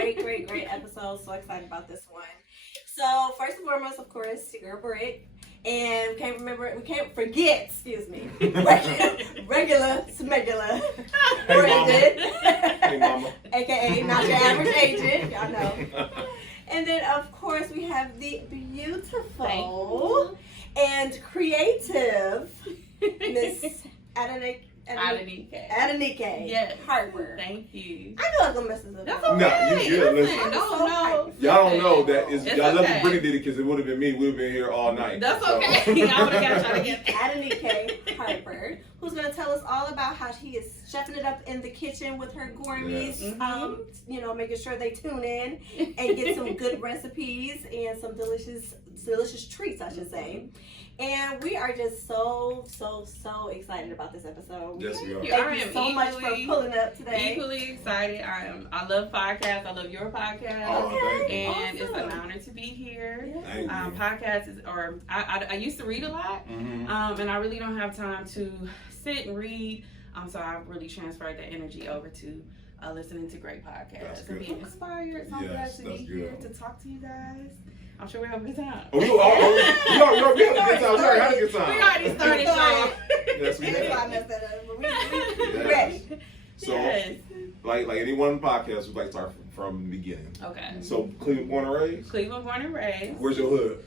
Great episode. So excited about this one. So first and foremost, of course, your girl Britt. And we can't forget, excuse me, regular smegular Brendan. Hey, mama. AKA not your average agent, y'all know. And then, of course, we have the beautiful and creative Miss Adenike Harper. Thank you. I know I'm gonna mess this up. That's okay. No, you good. Listen. No. Y'all don't know that is. It's Y'all love okay. Brittany did it because it would have been me. We'd have been here all night. That's So. okay. I would have got trying to get Adenike Harper, who's gonna tell us all about how she is chefing it up in the kitchen with her gourmets. Yes. Making sure they tune in and get some good recipes and some delicious treats, I should say. And we are just so excited about this episode. Yes, we are. Thank you so much for pulling up today. Equally excited. I love podcasts. I love your podcast. Okay, and awesome. It's an honor to be here. Yeah. Podcasts is, I used to read a lot, and I really don't have time to sit and read. So I've really transferred that energy over to listening to great podcasts and being inspired. So I'm glad to be here to talk to you guys. I'm sure we have a good time. We had a good time. We already had a good time. We already started, y'all. Yes, we That's why I have. messed that up. But we ready. So, like any one podcast, we like to start from the beginning. Okay. So, Cleveland born and raised? Cleveland born and raised. Where's your hood?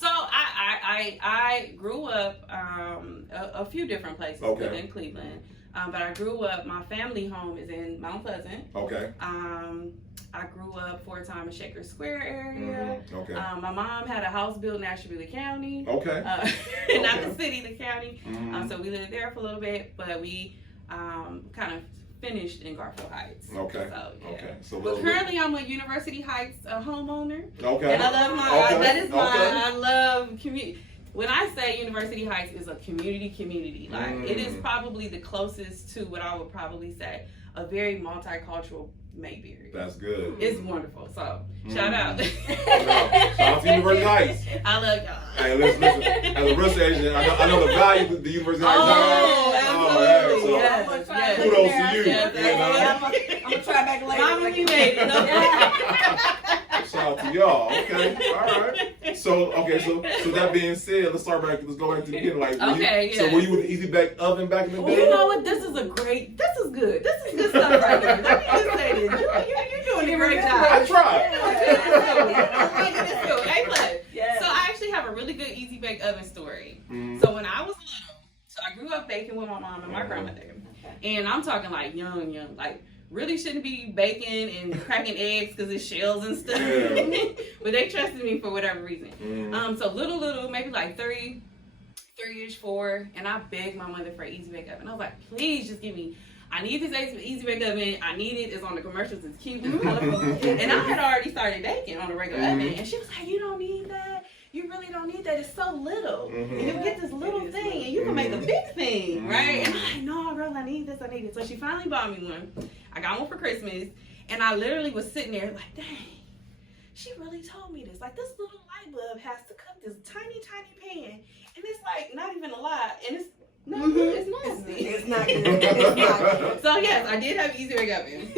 So I grew up a few different places within Cleveland. But I grew up, my family home is in Mount Pleasant. Okay. I grew up for a time in Shaker Square area. Okay. My mom had a house built in Ashtabula County. Okay. Not the city, the county. So we lived there for a little bit, but we kind of finished in Garfield Heights. Okay. So, yeah. Okay. So but currently I'm a University Heights homeowner. Okay. And I love I love community. When I say University Heights is a community, like it is probably the closest to what I would probably say a very multicultural Mayberry. That's good. It's wonderful. So shout out. Shout out to University Heights. I love y'all. Hey, listen. As a real estate agent, I know the value of the University Heights. Absolutely. Yes. Kudos to you. I'm gonna try back later. Mama, you made it. Shout out to y'all. Okay. All right. So that being said, let's go back to the beginning. Like, so were you with the easy bake oven back in the day? You know what? This is good. This is good stuff right here. Let me just say this. You're doing a great job. I tried. So I actually have a really good easy bake oven story. So when I was little, I grew up baking with my mom and my grandmother. And I'm talking like young, like really shouldn't be baking and cracking eggs because it's shells and stuff. Yeah. But they trusted me for whatever reason. So little, maybe like 3-ish, 4, and I begged my mother for an easy bake oven. I was like, please just give me. I need this easy bake oven. I need it. It's on the commercials. It's cute. It's colorful. And I had already started baking on a regular oven. And she was like, you don't need that. You really don't need that. It's so little. And you get this little thing and you can make a big thing, right? And I'm like, no, girl, I need this. So she finally bought me one. I got one for Christmas. And I literally was sitting there like, dang, she really told me this. Like, this little light bulb has to cook this tiny pan. And it's like not even a lot. And it's not good. It's nasty. It's not good. So yes, I did have easy bake oven,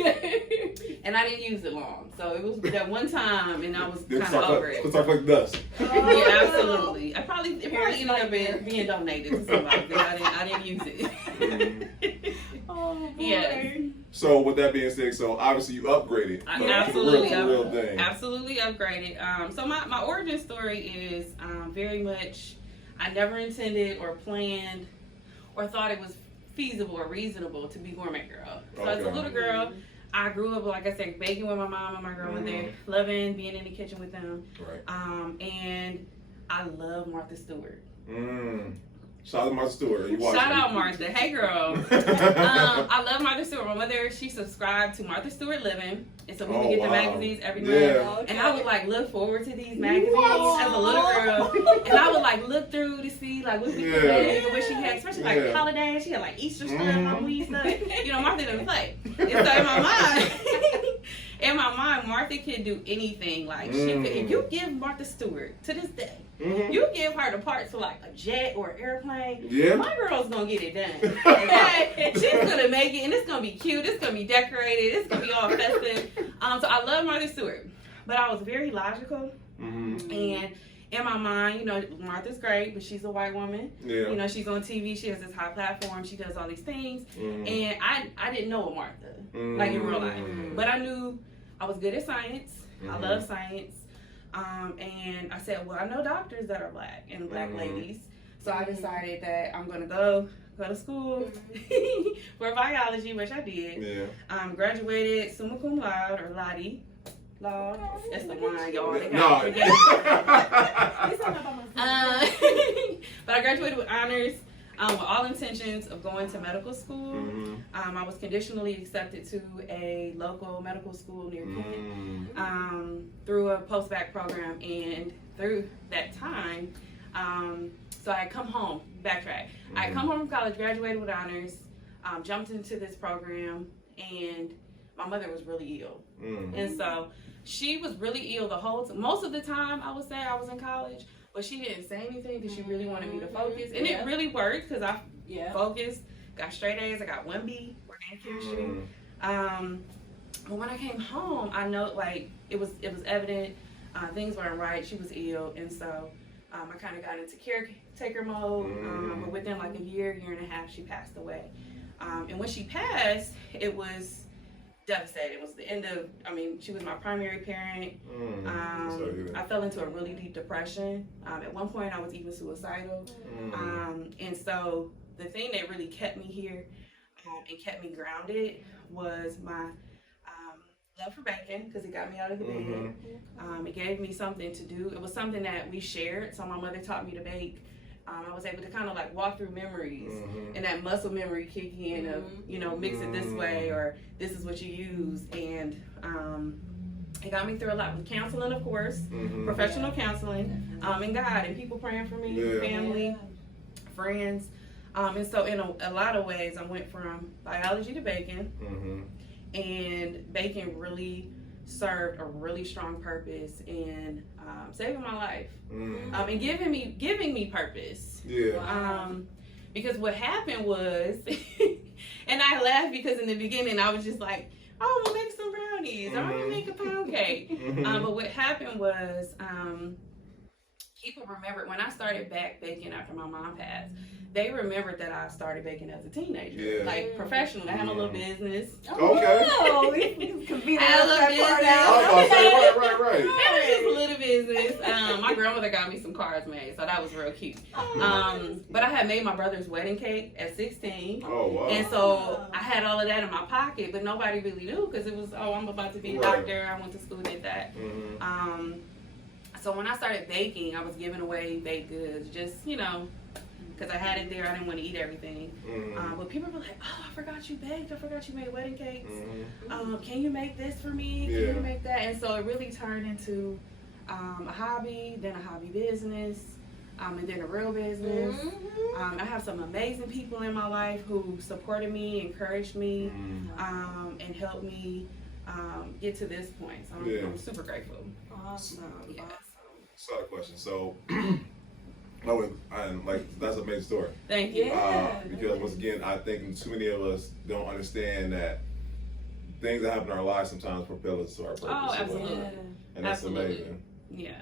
and I didn't use it long. So it was that one time, and I was kind of over it. Let's talk like dust. Yeah, absolutely. It probably ended up being donated to somebody because I didn't use it. Oh boy. Yeah. So with that being said, so obviously you upgraded. Absolutely, to the real thing. Absolutely upgraded. So my origin story is very much I never intended or planned or thought it was feasible or reasonable to be gourmet girl. So as a little girl, I grew up, like I said, baking with my mom and my grandmother, loving being in the kitchen with them. Right. And I love Martha Stewart. Shout out to Martha Stewart. Shout out Martha. Hey girl. I love Martha Stewart. My mother, she subscribed to Martha Stewart Living. And so we would get the magazines every month. And I would like look forward to these magazines as a little girl. And I would like look through to see like what we could make and what she had, especially like holidays. She had like Easter stuff, Halloween stuff. You know, Martha didn't play. And so in my mind, Martha could do anything. Like she could, if you give Martha Stewart to this day, you give her the parts for like a jet or an airplane. Yeah. My girl's gonna get it done. Okay? She's gonna make it, and it's gonna be cute. It's gonna be decorated. It's gonna be all festive. So I love Martha Stewart, but I was very logical. And in my mind, Martha's great, but she's a white woman. Yeah. She's on TV. She has this high platform. She does all these things. And I didn't know a Martha, like in real life. But I knew I was good at science. I love science. And I said, well, I know doctors that are black and black ladies. So I decided that I'm going to go to school for biology, which I did. Yeah. Graduated summa cum laude, or laude. That's the one, y'all. No. But I graduated with honors, with all intentions of going to medical school. I was conditionally accepted to a local medical school near Kent through a post-bac program, and through that time, so I had come home, backtrack. I had come home from college, graduated with honors, jumped into this program, and my mother was really ill. And so she was really ill the whole time. Most of the time, I would say I was in college, but she didn't say anything because she really wanted me to focus. And it really worked because I focused, got straight A's, I got 1B, organic chemistry. But when I came home, I know, like, it was evident things weren't right. She was ill, and so I kind of got into caretaker mode. But within like a year and a half, she passed away. And when she passed, it was devastating. It was the end of, she was my primary parent. I fell into a really deep depression. At one point, I was even suicidal. And so the thing that really kept me here and kept me grounded was my love for baking, because it got me out of the bed. It gave me something to do. It was something that we shared. So my mother taught me to bake. I was able to kind of like walk through memories and that muscle memory kick in of, mix it this way, or this is what you use. And it got me through a lot with counseling, of course, professional counseling, and God, and people praying for me, family, friends. And so in a lot of ways, I went from biology to baking, and baking really served a really strong purpose in saving my life, and giving me purpose. Because what happened was, and I laughed because in the beginning I was just like, oh, I'm gonna make some brownies, I'm gonna make a pound cake. But what happened was, people remembered when I started back baking after my mom passed. They remembered that I started baking as a teenager, like professionally. I had a little business. Oh, we can be I had a little business. Right. It was just a little business. My grandmother got me some cards made, so that was real cute. But I had made my brother's wedding cake at 16. Oh, wow. And so I had all of that in my pocket, but nobody really knew because it was, I'm about to be a doctor. I went to school, did that. So when I started baking, I was giving away baked goods, just, because I had it there. I didn't want to eat everything. But people were like, oh, I forgot you baked. I forgot you made wedding cakes. Can you make this for me? Can you make that? And so it really turned into a hobby, then a hobby business, and then a real business. I have some amazing people in my life who supported me, encouraged me, and helped me get to this point. So I'm super grateful. Awesome. Yeah. Solid question. So, that's an amazing story. Thank you. Because once again, I think too many of us don't understand that things that happen in our lives sometimes propel us to our purpose. Oh, absolutely. And that's amazing. Yeah.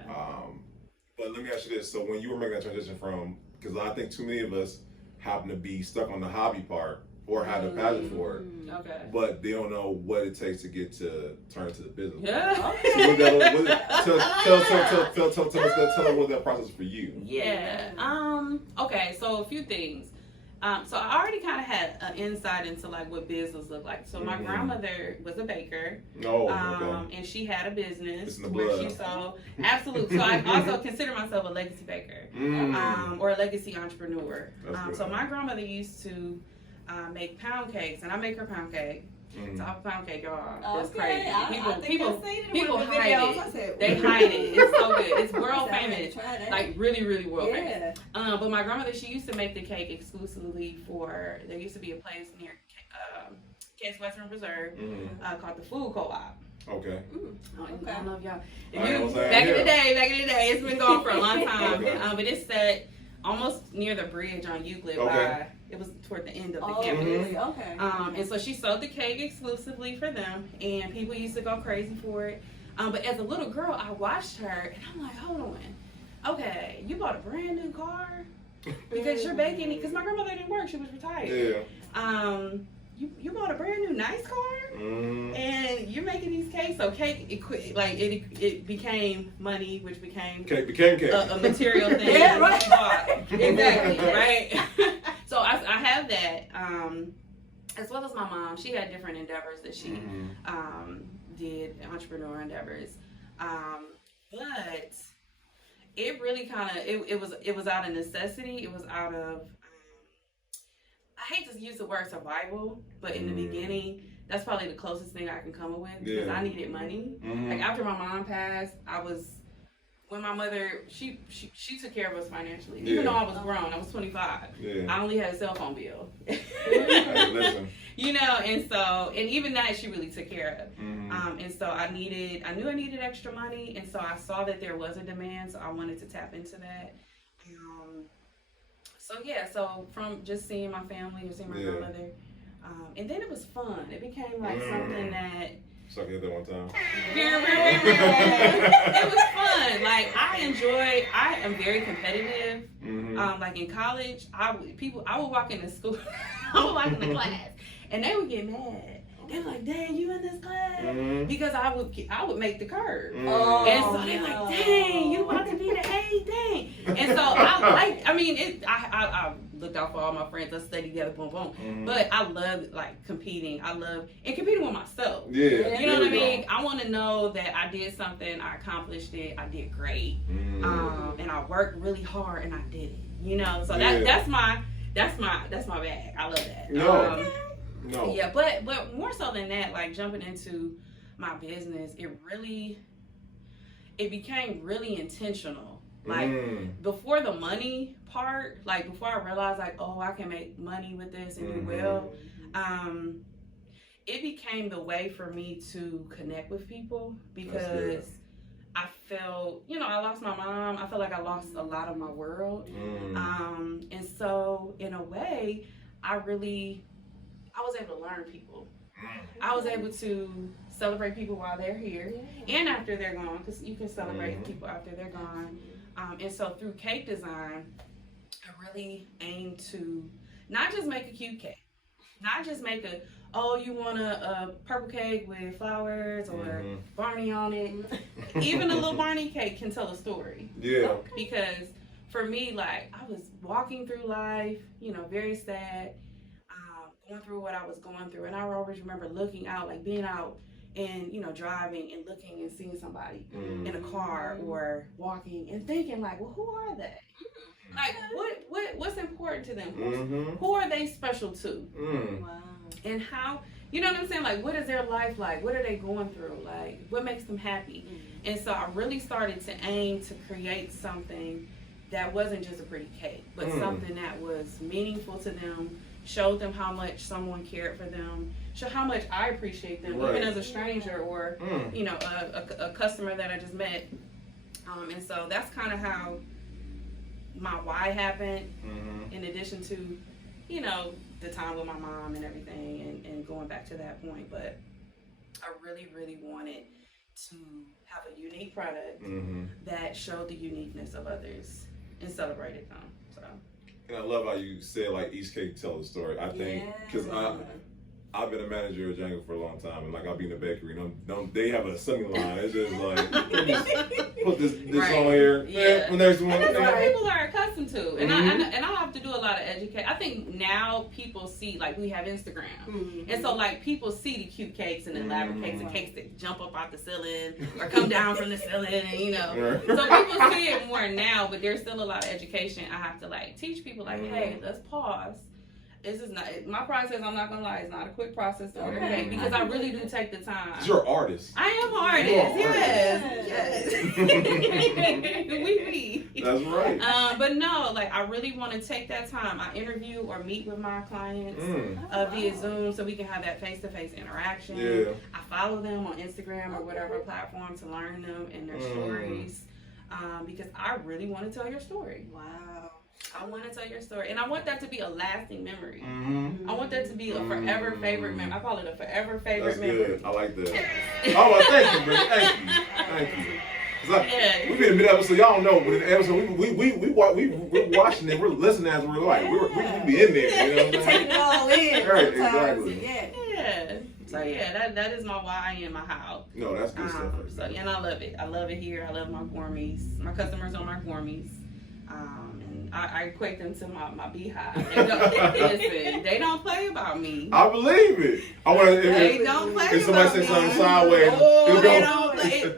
But let me ask you this: so when you were making that transition from, because I think too many of us happen to be stuck on the hobby part or have the passion for it. Okay. But they don't know what it takes to get to turn to the business. Yeah. So tell us what that process for you. Yeah. Okay. So a few things. So I already kind of had an insight into like what business looked like. So my grandmother was a baker. And she had a business where she sold. Absolutely. So I also consider myself a legacy baker, or a legacy entrepreneur. So my grandmother used to make pound cakes, and I make her pound cake. So I have a pound cake, y'all. It's crazy. People hide it. They hide it. It's so good. It's world famous. Like really, really world famous. But my grandmother, she used to make the cake exclusively for, there used to be a place near Case Western Reserve called the Food Co-op. Okay. I love y'all. Back in the day, it's been going for a long time. But it's set almost near the bridge on Euclid. It was toward the end of the campus. Really? Okay. And so she sold the cake exclusively for them, and people used to go crazy for it. But as a little girl, I watched her, and I'm like, hold on. Okay, you bought a brand new car because you're baking. Because my grandmother didn't work; she was retired. Yeah. You bought a brand new nice car, and you're making these cakes. So cake, it became money, which became cake, a material thing. Yeah, right. Exactly, right. So I have that, as well as my mom. She had different endeavors that she did, entrepreneur endeavors, but it really kind of it was out of necessity. It was out of I hate to use the word survival, but in the beginning, that's probably the closest thing I can come up with because I needed money. Like after my mom passed, when my mother, she took care of us financially. Even though I was grown, I was 25. I only had a cell phone bill. Hey, listen. You know, and even that she really took care of. And so I knew I needed extra money, and so I saw that there was a demand, so I wanted to tap into that. So from just seeing my family and seeing my grandmother, and then it was fun. It became like something that. So I get that one time. It was fun. Like I am very competitive. Like in college, I would walk into school, I would walk in the class, and they would get mad. They're like, "Dang, you in this class?" Because I would make the curve, and so they're like, "Dang, you about to be the A, dang." And so I looked out for all my friends. Let's stay together, boom, boom. But I love like competing. I love competing with myself. Yeah, you know what I mean. I want to know that I did something, I accomplished it, I did great, and I worked really hard, and I did it. You know, so that's my bag. I love that. No. Yeah, but more so than that, like jumping into my business, it became really intentional. Like before the money part, like before I realized like, oh, I can make money with this and do well, it became the way for me to connect with people because I felt, I lost my mom. I felt like I lost a lot of my world. And so in a way, I was able to learn people. I was able to celebrate people while they're here and after they're gone, because you can celebrate people after they're gone. And so through cake design, I really aim to not just make a cute cake, not just make you want a purple cake with flowers or Barney on it. Even a little Barney cake can tell a story. Yeah. Because for me, like, I was walking through life, very sad, going through what I was going through. And I always remember looking out, like being out and, driving and looking and seeing somebody in a car or walking and thinking like, well, who are they? Like, what's important to them? Who are they special to? Wow. And how, you know what I'm saying? Like, what is their life like? What are they going through? Like, what makes them happy? And so I really started to aim to create something that wasn't just a pretty cake, but something that was meaningful to them, showed them how much someone cared for them, show how much I appreciate them, even as a stranger or, a customer that I just met. And so that's kind of how my why happened, in addition to, the time with my mom and everything and going back to that point. But I really, really wanted to have a unique product that showed the uniqueness of others and celebrated them. So. And I love how you said like each cake tells a story. I think because I've been a manager at Django for a long time, and like I'll be in the bakery, and they have a assembly line. It's just like put this on here. Yeah. Next one. And that's what people are accustomed to, and I have to do a lot of educate. I think now people see, like, we have Instagram, and so like people see the cute cakes and elaborate cakes and cakes that jump up out the ceiling or come down from the ceiling, and so people see it more now. But there's still a lot of education I have to like teach people. Like, hey, let's pause. This is not my process. I'm not gonna lie; it's not a quick process to order cake because I really do take the time. You're an artist. I am an artist. Yes. We. That's right. But no, like I really want to take that time. I interview or meet with my clients via Zoom so we can have that face-to-face interaction. Yeah. I follow them on Instagram or whatever platform to learn them and their stories because I really want to tell your story. Wow. I want to tell your story, and I want that to be a lasting memory. Mm-hmm. I want that to be a forever favorite memory. I call it a forever favorite That's memory. good. I like that. Oh, well, thank you, Britt. Thank you. We been in the middle episode, y'all don't know, but in the episode we're watching it, we're listening as we're like, we be in there, you know what I'm saying? Taking it all in. Right, exactly. Yeah. So that is my why and my how. No, that's good stuff. So and I love it. I love it here. I love my gourmets. My customers are my gourmets. And I equate them to my beehive. Listen, they don't play about me. I believe it. They don't play if somebody about says me. something sideways,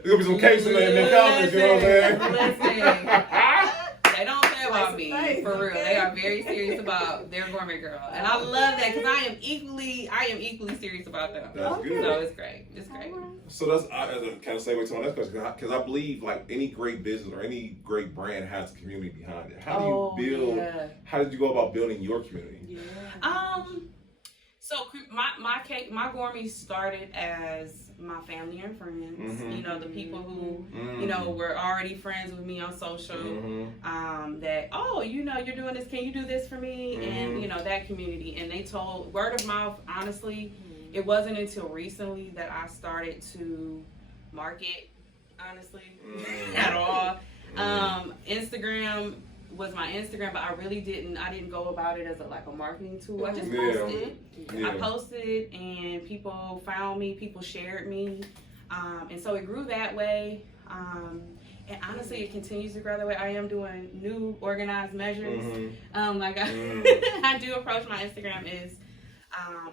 there'll be some cakes in the comments, you know what I'm saying? They don't play about me, for real. They are very serious about their gourmet girl. And I love that because I am equally serious about them. That's good. So it's great. It's great. So that's kind of segue to my next question, because I believe like any great business or any great brand has a community behind it. How do you build? Yeah. How did you go about building your community? Yeah. So my gourmet started as my family and friends. Mm-hmm. You know, the people who you know were already friends with me on social. Mm-hmm. That you're doing this. Can you do this for me? Mm-hmm. And you know that community. And they told word of mouth. Honestly. It wasn't until recently that I started to market, honestly, at all. Instagram was my Instagram, but I didn't go about it as a marketing tool. I just posted. I posted and people found me, people shared me. And so it grew that way. And honestly, it continues to grow that way. I am doing new organized measures. Mm-hmm. I do approach my Instagram as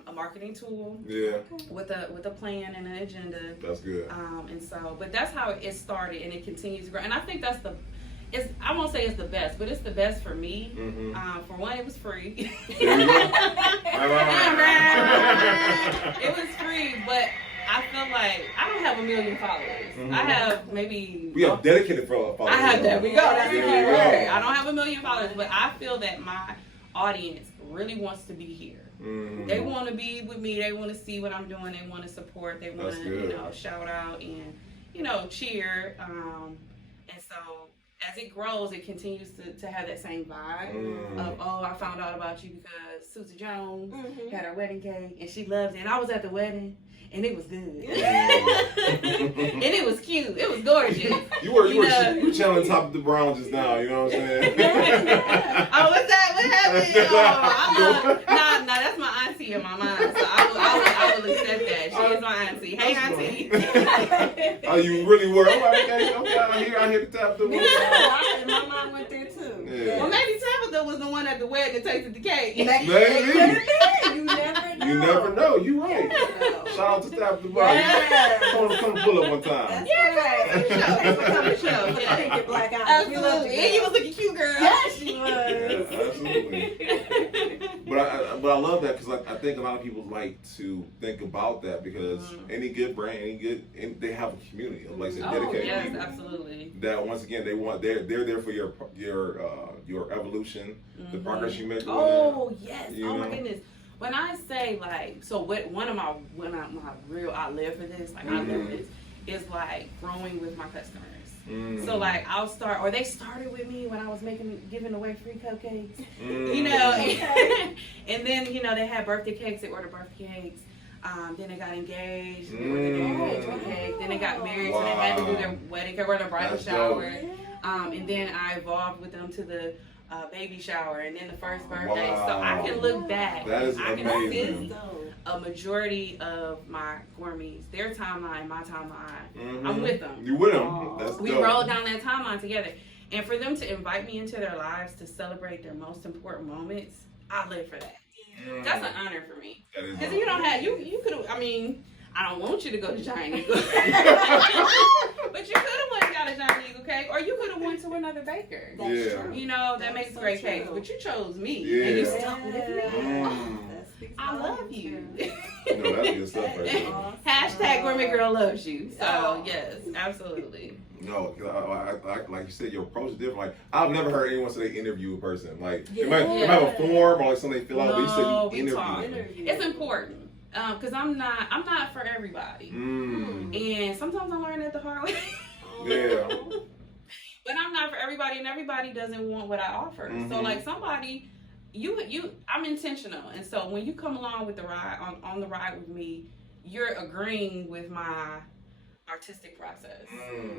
a marketing tool, with a plan and an agenda. That's good. And so, but that's how it started, and it continues to grow. And I think that's I won't say it's the best, but it's the best for me. Mm-hmm. For one, it was free. It was free, but I feel like I don't have 1 million followers. Mm-hmm. I have maybe. We have dedicated followers. I have that. We go. That's the key word. I don't have 1 million followers, but I feel that my audience really wants to be here. Mm-hmm. They want to be with me. They want to see what I'm doing. They want to support. They want to, shout out and, cheer. And so as it grows, it continues to have that same vibe of, I found out about you because Susie Jones had her wedding cake and she loves it. And I was at the wedding. And it was good. And it was cute. It was gorgeous. You were channeling Top of the Brown just now, you know what I'm saying? Oh, what's that? What happened? Nah, that's my auntie in my mind. So I will accept that. She is my auntie. Hey, auntie. Oh, you really were? I'm like, okay, I hear the Top of the Brown. And my mom went there too. Yeah. Well, maybe Tabitha was the one at the wedding that tasted the cake. Maybe. You never know. You never know. You right. Shout out to Tabitha Brown. Yeah. Come pull up one time. That's right. Show. Yeah. Black eyes. Absolutely. And you was looking cute, girl. Yes, she was. Yeah, absolutely. But I love that because I think a lot of people like to think about that because any good brand, they have a community, like I said, dedicated people. Absolutely. That once again they're there for your evolution, the progress you make. Yes. My goodness. When I say one of my real I live for this, I live this, is like growing with my customers. So I'll start, or they started with me when I was giving away free cupcakes, and then they had birthday cakes. They ordered birthday cakes. Then they got engaged. They ordered their cake. Then they got married, so they had to do their wedding cake or their bridal shower. And then I evolved with them to the baby shower and then the first birthday. So I can look back. That is amazing. I can see a majority of my gourmets, their timeline, my timeline. I'm with them. You with them? That's we rolled down that timeline together. And for them to invite me into their lives to celebrate their most important moments, I live for that. That's an honor for me. Because you don't have, you could have, I don't want you to go to Giant Eagle. But you could have went and got a Giant Eagle cake, or you could have went to another baker. That's true. That makes so great true. cakes. But you chose me. Yeah. And you stuck with me. I love you. That's good stuff right there. Hashtag gourmet girl loves you. So, yes, absolutely. No, like you said, your approach is different. Like I've never heard anyone say they interview a person. Like they might have a form or like something they fill out, but you said you interview. It's important. Because I'm not for everybody. And sometimes I learn it the hard way. Yeah. But I'm not for everybody, and everybody doesn't want what I offer. So like somebody, I'm intentional, and so when you come along with the ride on the ride with me, you're agreeing with my artistic process.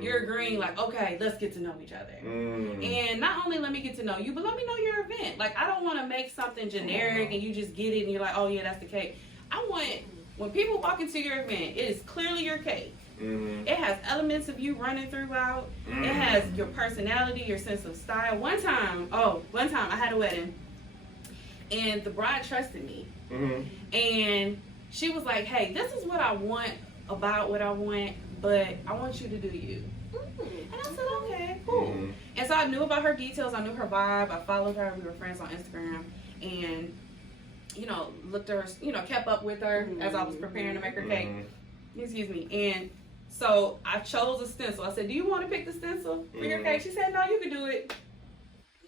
You're agreeing like, okay, let's get to know each other. And not only let me get to know you, but let me know your event. Like, I don't want to make something generic and you just get it and you're like, oh yeah, that's the cake. I want, when people walk into your event, it is clearly your cake. It has elements of you running throughout. It has your personality, your sense of style. One time I had a wedding and the bride trusted me. And she was like, hey, this is what I want about what I want, but I want you to do you. And I said, okay, cool. And so I knew about her details. I knew her vibe. I followed her. We were friends on Instagram. And, looked at her, kept up with her as I was preparing to make her cake. Excuse me. And so I chose a stencil. I said, do you want to pick the stencil for your cake? She said, no, you can do it.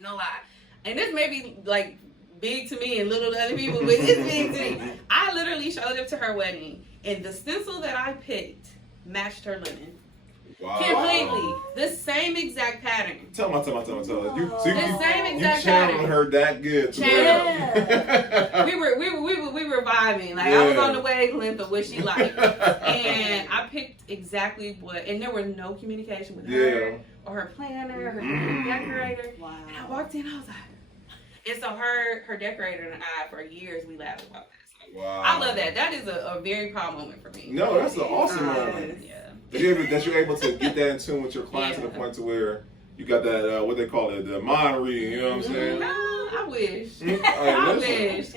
No lie. And this may be like big to me and little to other people, but it's big to me. I literally showed up to her wedding, and the stencil that I picked matched her linen. Wow. Completely. The same exact pattern. Tell me. The same exact you channeled her that good. We were vibing. Like, I was on the wavelength of what she liked. And I picked exactly what, and there was no communication with her or her planner, her decorator. Wow. And I walked in, I was like, and so her decorator and I, for years, we laughed about this. Wow. I love that. That is a very proud moment for me. No, that's an awesome moment. Yeah. That you're able to get that in tune with your client to the point to where you got that, what they call it, the mind reading, you know what I'm saying? I wish. I wish.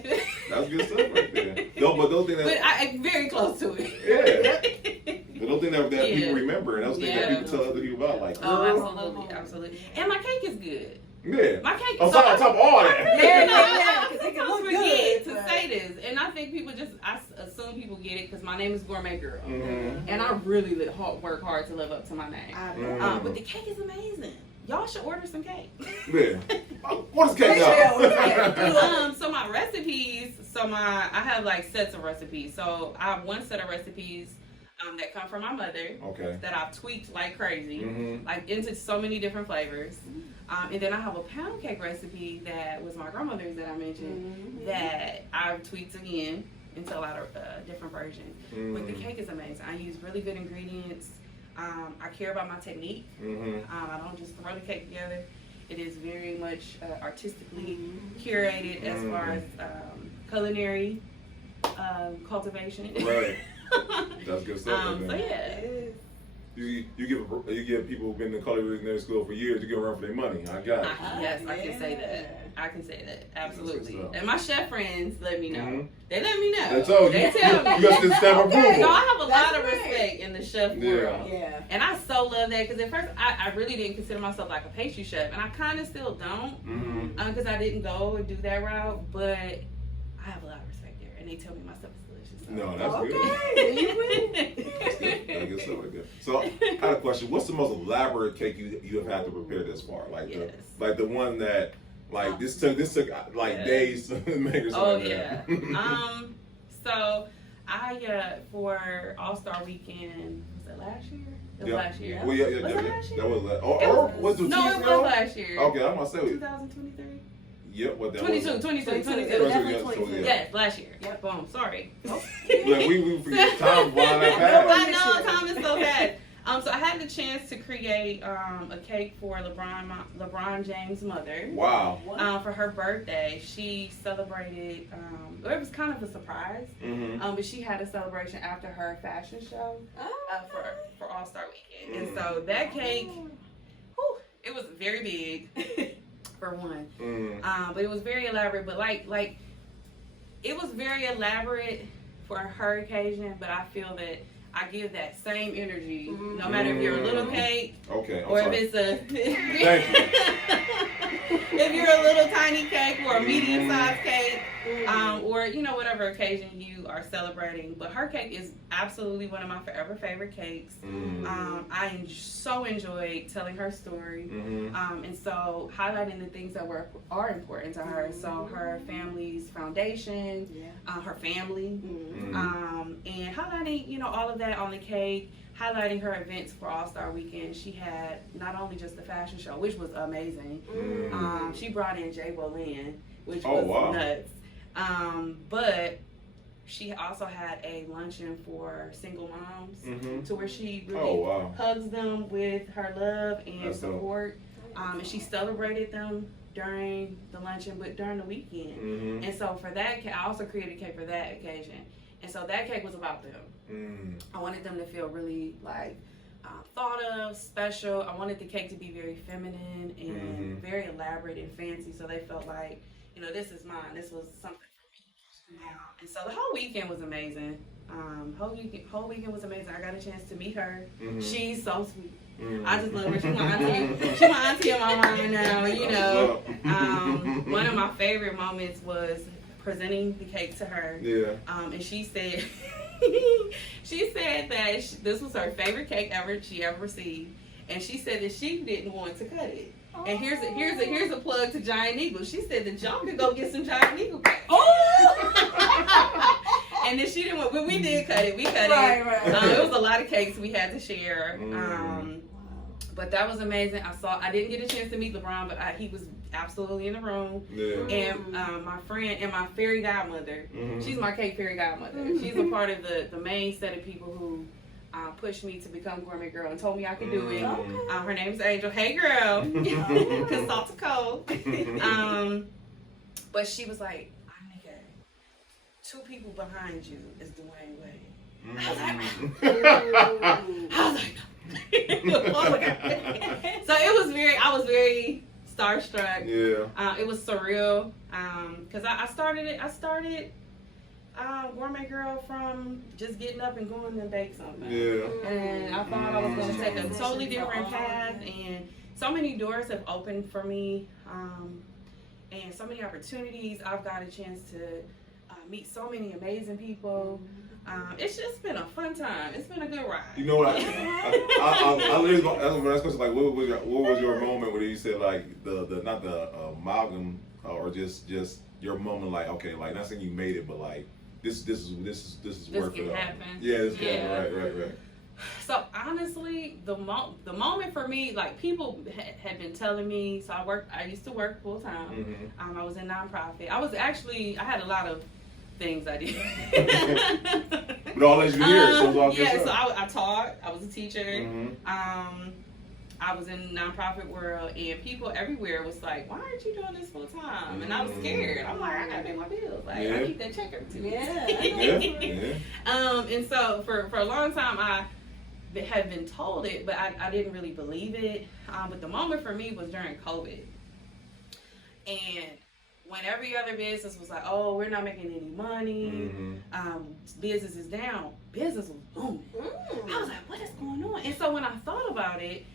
That's good stuff right there. No, but those things But I'm very close to it. But those things that people remember, and those things that people tell other people about, like, Absolutely. And my cake is good. Yeah. My cake on top of all that. Because it can Sometimes look forget good to say this, and I think people I assume people get it because my name is Gourmet Girl, and I really work hard to live up to my name. But the cake is amazing. Y'all should order some cake. Yeah. What's cake now? So my recipes. I have like sets of recipes. So I have one set of recipes that come from my mother. Okay. That I've tweaked like crazy, like into so many different flavors. And then I have a pound cake recipe that was my grandmother's that I mentioned that I've tweaked again into a different version. But the cake is amazing. I use really good ingredients. I care about my technique. I don't just throw the cake together. It is very much artistically curated as far as culinary cultivation. Right. That's good stuff. So yeah. You give people who've been in culinary school for years, you give them run for their money. I got it. Yes, I can say that. I can say that. Absolutely. And my chef friends let me know. They let me know. They told you. They tell me. You got to stamp approval. No, I have a lot of respect in the chef world. Yeah. And I so love that because at first I really didn't consider myself like a pastry chef, and I kind of still don't because I didn't go and do that route. But I have a lot of respect there, and they tell me my stuff is delicious. So. No, that's good. That's good. That's good stuff right there. So I had a question. What's the most elaborate cake you have had to prepare this far? Like the one that this took days to make or something. So I for All-Star Weekend, was it last year? It was last year. Well, Was it last year? That was last. Was it 2 years ago? No, it was last year. Okay, I'm gonna say 2023. Yep, what that 22. Yes, last year. Yep. Boom. Sorry. Look, we forget time flying that fast. I know time is so fast. So I had the chance to create a cake for LeBron James' mother. Wow. For her birthday, she celebrated. It was kind of a surprise. But she had a celebration after her fashion show for All-Star Weekend, and so that cake, it was very big. For one, but it was very elaborate. But like, it was very elaborate for her occasion. But I feel that I give that same energy, no matter if you're a little cake, or if it's if you're a little tiny cake or a medium-sized cake, or whatever occasion you you are celebrating. But her cake is absolutely one of my forever favorite cakes. I so enjoyed telling her story, and so highlighting the things that are important to her. So her family's foundation, her family, and highlighting, you know, all of that on the cake. Highlighting her events for All-Star Weekend. She had not only just the fashion show, which was amazing. She brought in Jay Bolin, which was nuts. But she also had a luncheon for single moms, to where she really hugs them with her love and support. And she celebrated them during the luncheon, but during the weekend. And so for that, I also created a cake for that occasion. And so that cake was about them. I wanted them to feel really like thought of, special. I wanted the cake to be very feminine and very elaborate and fancy, so they felt like, you know, this is mine. This was something for me. And so the whole weekend was amazing. Whole weekend was amazing. I got a chance to meet her. She's so sweet. I just love her. She's my auntie. She's my auntie in my mind now. You know, one of my favorite moments was presenting the cake to her. And she said, that this was her favorite cake she ever received, and she said that she didn't want to cut it. And here's a plug to Giant Eagle. She said that John could go get some Giant Eagle cake. And then she didn't want. But we did cut it. We cut it. Right. It was a lot of cakes we had to share. But that was amazing. I didn't get a chance to meet LeBron, but he was absolutely in the room. And my friend and my fairy godmother, she's my cake fairy godmother. She's a part of the main set of people who pushed me to become Gourmet Girl and told me I could do it. Her name's Angel. Hey girl, consult to code. But she was like, Adenike, 2 people behind you is Dwayne Wade. I was like, so I was very starstruck. It was surreal. Cause I started Gourmet Girl from just getting up and going to bake something. And I thought I was going to take a totally different path, and so many doors have opened for me, and so many opportunities. I've got a chance to meet so many amazing people. It's just been a fun time. It's been a good ride. You know what? I literally that's my next question. Like, what was your moment where you said like not the amalgam or just your moment, like, okay, like not saying you made it, but like this is worth it. Yeah, this can happen. Right. So honestly, the moment for me, like people had been telling me. So I used to work full time. I was in nonprofit. I had a lot of things I did. But all that you hear, so I taught. I was a teacher. I was in the nonprofit world, and people everywhere was like, "Why aren't you doing this full time?" And I was scared. I'm like, I gotta pay my bills. Like, I keep that check every 2 weeks. And so for a long time, I had been told it, but I didn't really believe it. But the moment for me was during COVID, and when every other business was like, "Oh, we're not making any money. Business is down." Business was booming. I was like, "What is going on?" And so when I thought about it,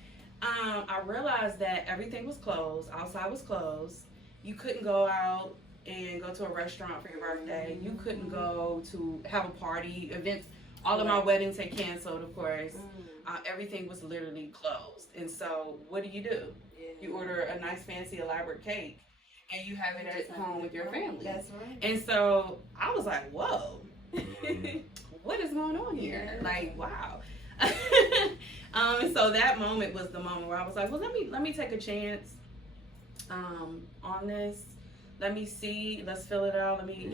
I realized that everything was closed. Outside was closed. You couldn't go out and go to a restaurant for your birthday. You couldn't go to have a party, events. All of my weddings had canceled, of course. Everything was literally closed. And so what do? You order a nice, fancy, elaborate cake, and you have it at home with your family. That's right. And so I was like, whoa, what is going on here? Like, wow. And so that moment was the moment where I was like, well, let me take a chance on this. Let me see, let's fill it out. Let me,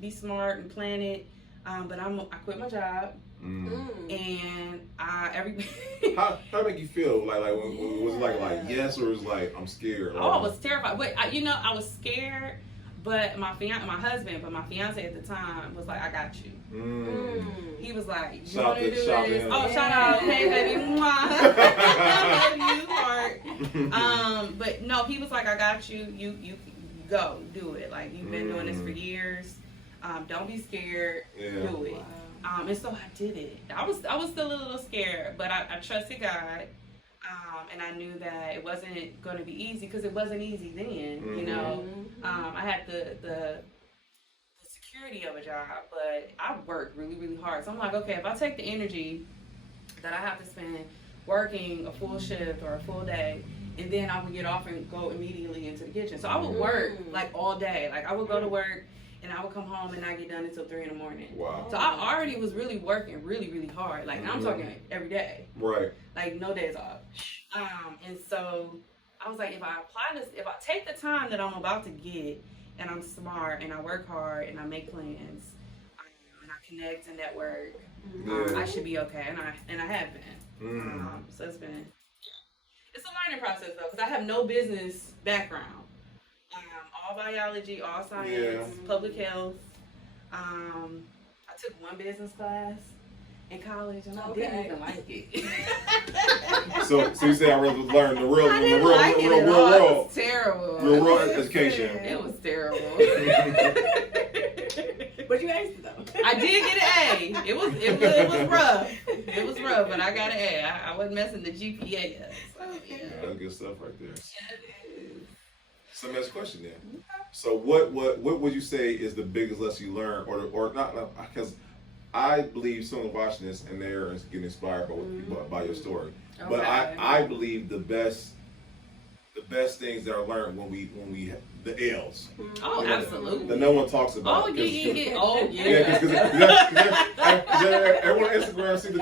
be smart and plan it. But I quit my job. And how did it make you feel? Like was it like yes, or was it like I'm scared? I was terrified. But I was scared. But my fiance at the time was like, I got you. He was like, you want to do this? Oh, shout out, hey baby, mwah. I love you, heart. But no, he was like, I got you. You go do it. Like, you've been doing this for years. Don't be scared. Do it. And so I did it. I was still a little scared, but I trusted God. And I knew that it wasn't going to be easy, because it wasn't easy then. I had the security of a job, but I work really, really hard. So I'm like, okay, if I take the energy that I have to spend working a full shift or a full day, and then I would get off and go immediately into the kitchen. So I would work like all day. Like I would go to work and I would come home and not get done until 3 a.m. Wow. So I already was really working really, really hard. Like I'm talking every day. Right. Like no days off. And so I was like, if I apply this, if I take the time that I'm about to get, and I'm smart, and I work hard, and I make plans, and I connect and network, I should be okay, and I have been. So it's a learning process though, because I have no business background. All biology, all science, public health. I took one business class in college, and I didn't even like it. So you say I really learned the real world. It was terrible. Real world education. It was terrible. But you aced it though. I did get an A. It was rough. It was rough, but I got an A. I wasn't messing the GPA up. So, yeah. That's good stuff right there. So let me ask a question then. So what would you say is the biggest lesson you learned, or not? Because I believe someone watching this and they're getting inspired by your story. Okay. But I believe the best things that are learned when we the L's. Oh, absolutely. That no one talks about. Oh yeah. Oh yeah. Yeah, because everyone on Instagram see the.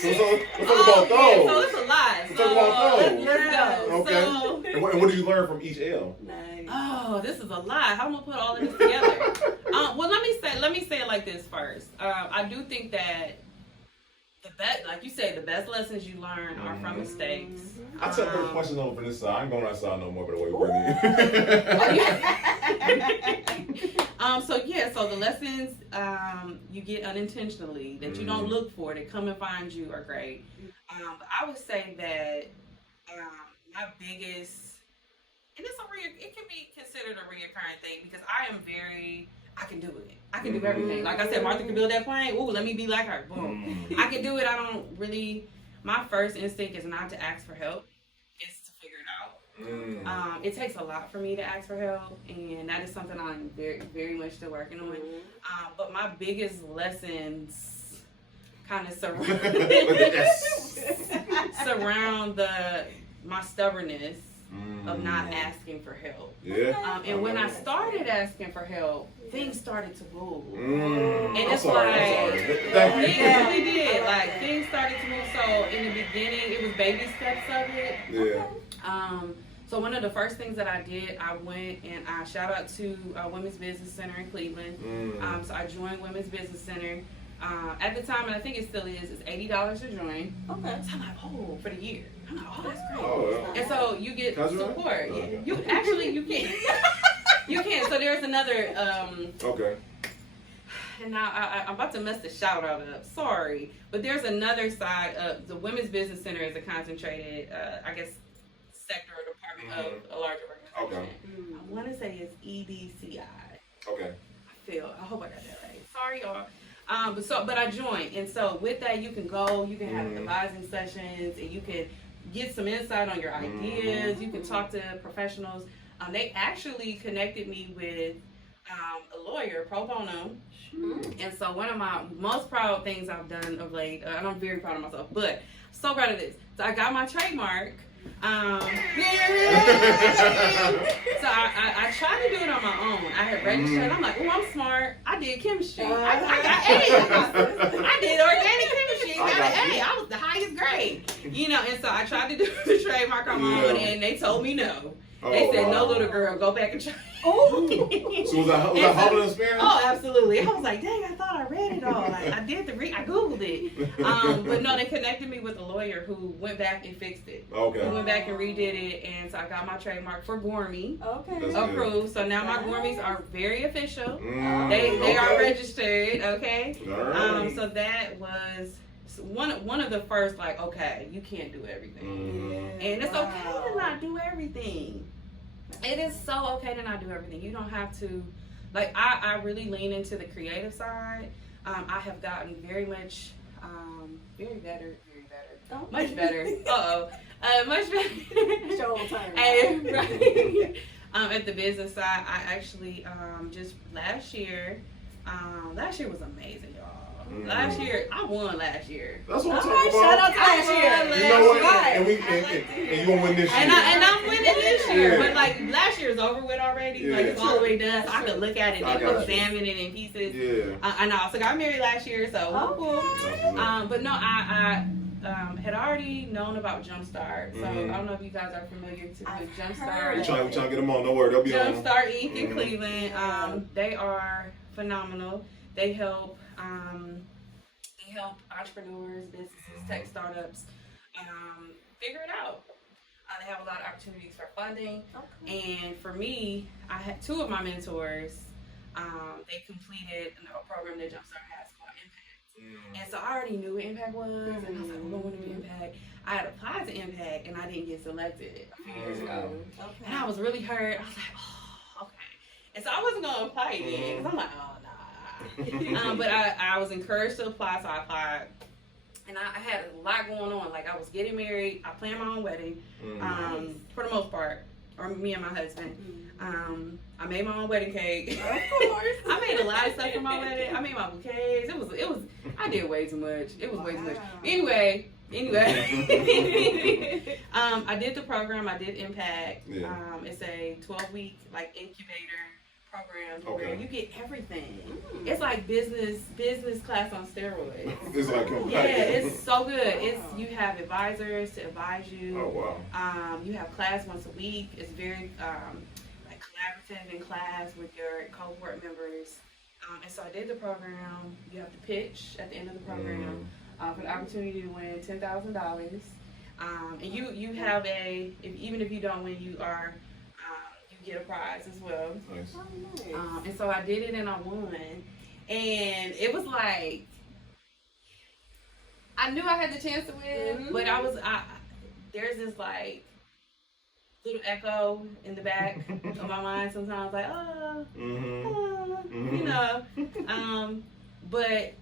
So let's talk about those. So it's a lot. Let's talk about those. Let's go. Okay. So, and what did you learn from each L? Nice. Oh, this is a lot. How am I gonna put all of this together? Well, let me say it like this first. I do think that the best, like you said, the best lessons you learn are from mistakes. I took her question over this side. I ain't going outside no more, by the way. So the lessons you get unintentionally that you don't look for, that come and find you, are great. But I would say that my biggest, and it can be considered a reoccurring thing, because I can do it. I can do everything. Like I said, Martha can build that plane. Ooh, let me be like her. Boom. I can do it. My first instinct is not to ask for help. It's to figure it out. It takes a lot for me to ask for help, and that is something I'm very, very much still working on. But my biggest lessons kind of surround my stubbornness of not asking for help. Yeah. And when I started asking for help, things started to move. And it's things really did. Like, things started to move. So in the beginning, it was baby steps of it. Yeah. So one of the first things that I did, I went and I shout out to Women's Business Center in Cleveland. So I joined Women's Business Center. At the time, and I think it still is, it's $80 to join. Okay. So I'm like, for the year. I'm like, that's great. Oh, yeah. And so you get support. Okay. You can. You can. So there's another. Okay. And now I'm about to mess the shout out up. Sorry, but there's another side of the Women's Business Center is a concentrated, sector or department of a larger organization. Okay. I want to say it's EDCI. Okay. I hope I got that right. Sorry, y'all. But I joined, and so with that, you can have advising sessions, and you can get some insight on your ideas. You can talk to professionals. They actually connected me with a lawyer, pro bono. And so one of my most proud things I've done of late, and I'm very proud of myself, but so proud of this. So I got my trademark. So I tried to do it on my own. I had registered. I'm like, I'm smart. I did chemistry. I got A's. I did organic chemistry. Got an A. I was the highest grade. And so I tried to do the trademark on my own, and they told me no. They said, no, little girl, go back and try. So was that humbling experience? Oh, absolutely. I was like, dang, I thought I read it all. Like, I Googled it. But no, they connected me with a lawyer who went back and fixed it. Okay. Who went back and redid it, and so I got my trademark for gourmet approved. So now my gourmets are very official. They are registered, okay? Right. So that was one of the first, like, okay, you can't do everything. And it's okay to not do everything. It is so okay to not do everything. You don't have to, like, I really lean into the creative side. I have gotten very much, much better. Much better. Show time. At the business side, I actually just last year was amazing, y'all. Last year, I won last year. That's what I'm talking about. Shout out to last year. You know what? Right. And you gonna win this year. And I'm winning this year. Yeah. But like last year is over with already. Yeah. Like it's all the way done. So I could look at it I and got you. examine it in pieces. Yeah. I know. So I got married last year. So Okay. but no, I had already known about Jumpstart. So Mhm. I don't know if you guys are familiar with I've Jumpstart. heard. We trying to get them on. Don't worry, they'll be on. Jumpstart Inc. in Mhm. Cleveland. They are phenomenal. They help entrepreneurs, businesses, tech startups figure it out. They have a lot of opportunities for funding. Okay. And for me, I had two of my mentors. They completed a program that Jumpstart has called Impact. And so I already knew what Impact was, and I was like, oh, I want to do Impact. I had applied to Impact, and I didn't get selected a few years ago. Okay. And I was really hurt. I was like, oh, okay. And so I wasn't going to apply again, because I'm like, oh, nah. But I was encouraged to apply, so I applied. And I had a lot going on. Like, I was getting married. I planned my own wedding, for the most part, or me and my husband. I made my own wedding cake. Of course. I made a lot of stuff for my wedding. I made my bouquets. It was. I did way too much. It was way too much. Anyway. I did the program. I did Impact. Yeah. It's a 12-week like incubator program where Okay. you get everything. It's like business class on steroids. It's like Yeah, it's so good. It's you have advisors to advise you. Oh wow. You have class once a week. It's very like collaborative in class with your cohort members. And so I did the program. You have to pitch at the end of the program for the opportunity to win $10,000. And you have even if you don't win, you get a prize as well. Nice. And so I did it and I won. And it was like, I knew I had the chance to win, but there's this like little echo in the back of my mind sometimes, like, you know. But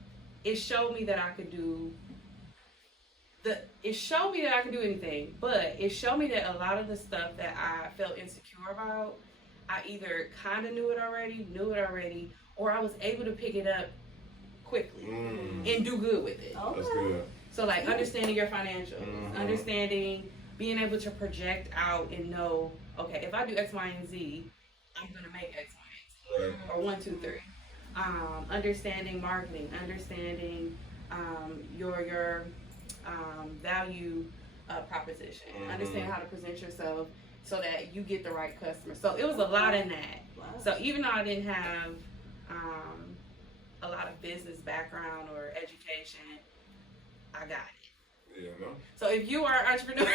it showed me that I could do anything, but it showed me that a lot of the stuff that I felt insecure about, I either kind of knew it already, or I was able to pick it up quickly and do good with it. That's good. So like understanding your financials, understanding, being able to project out and know, okay, if I do X, Y, and Z, I'm going to make X, Y, and Z, or 1, 2, 3. Understanding marketing, understanding your value proposition, understand how to present yourself so that you get the right customer. So it was a lot in that. Wow. So even though I didn't have a lot of business background or education, I got it. Yeah, no. So if you are an entrepreneur,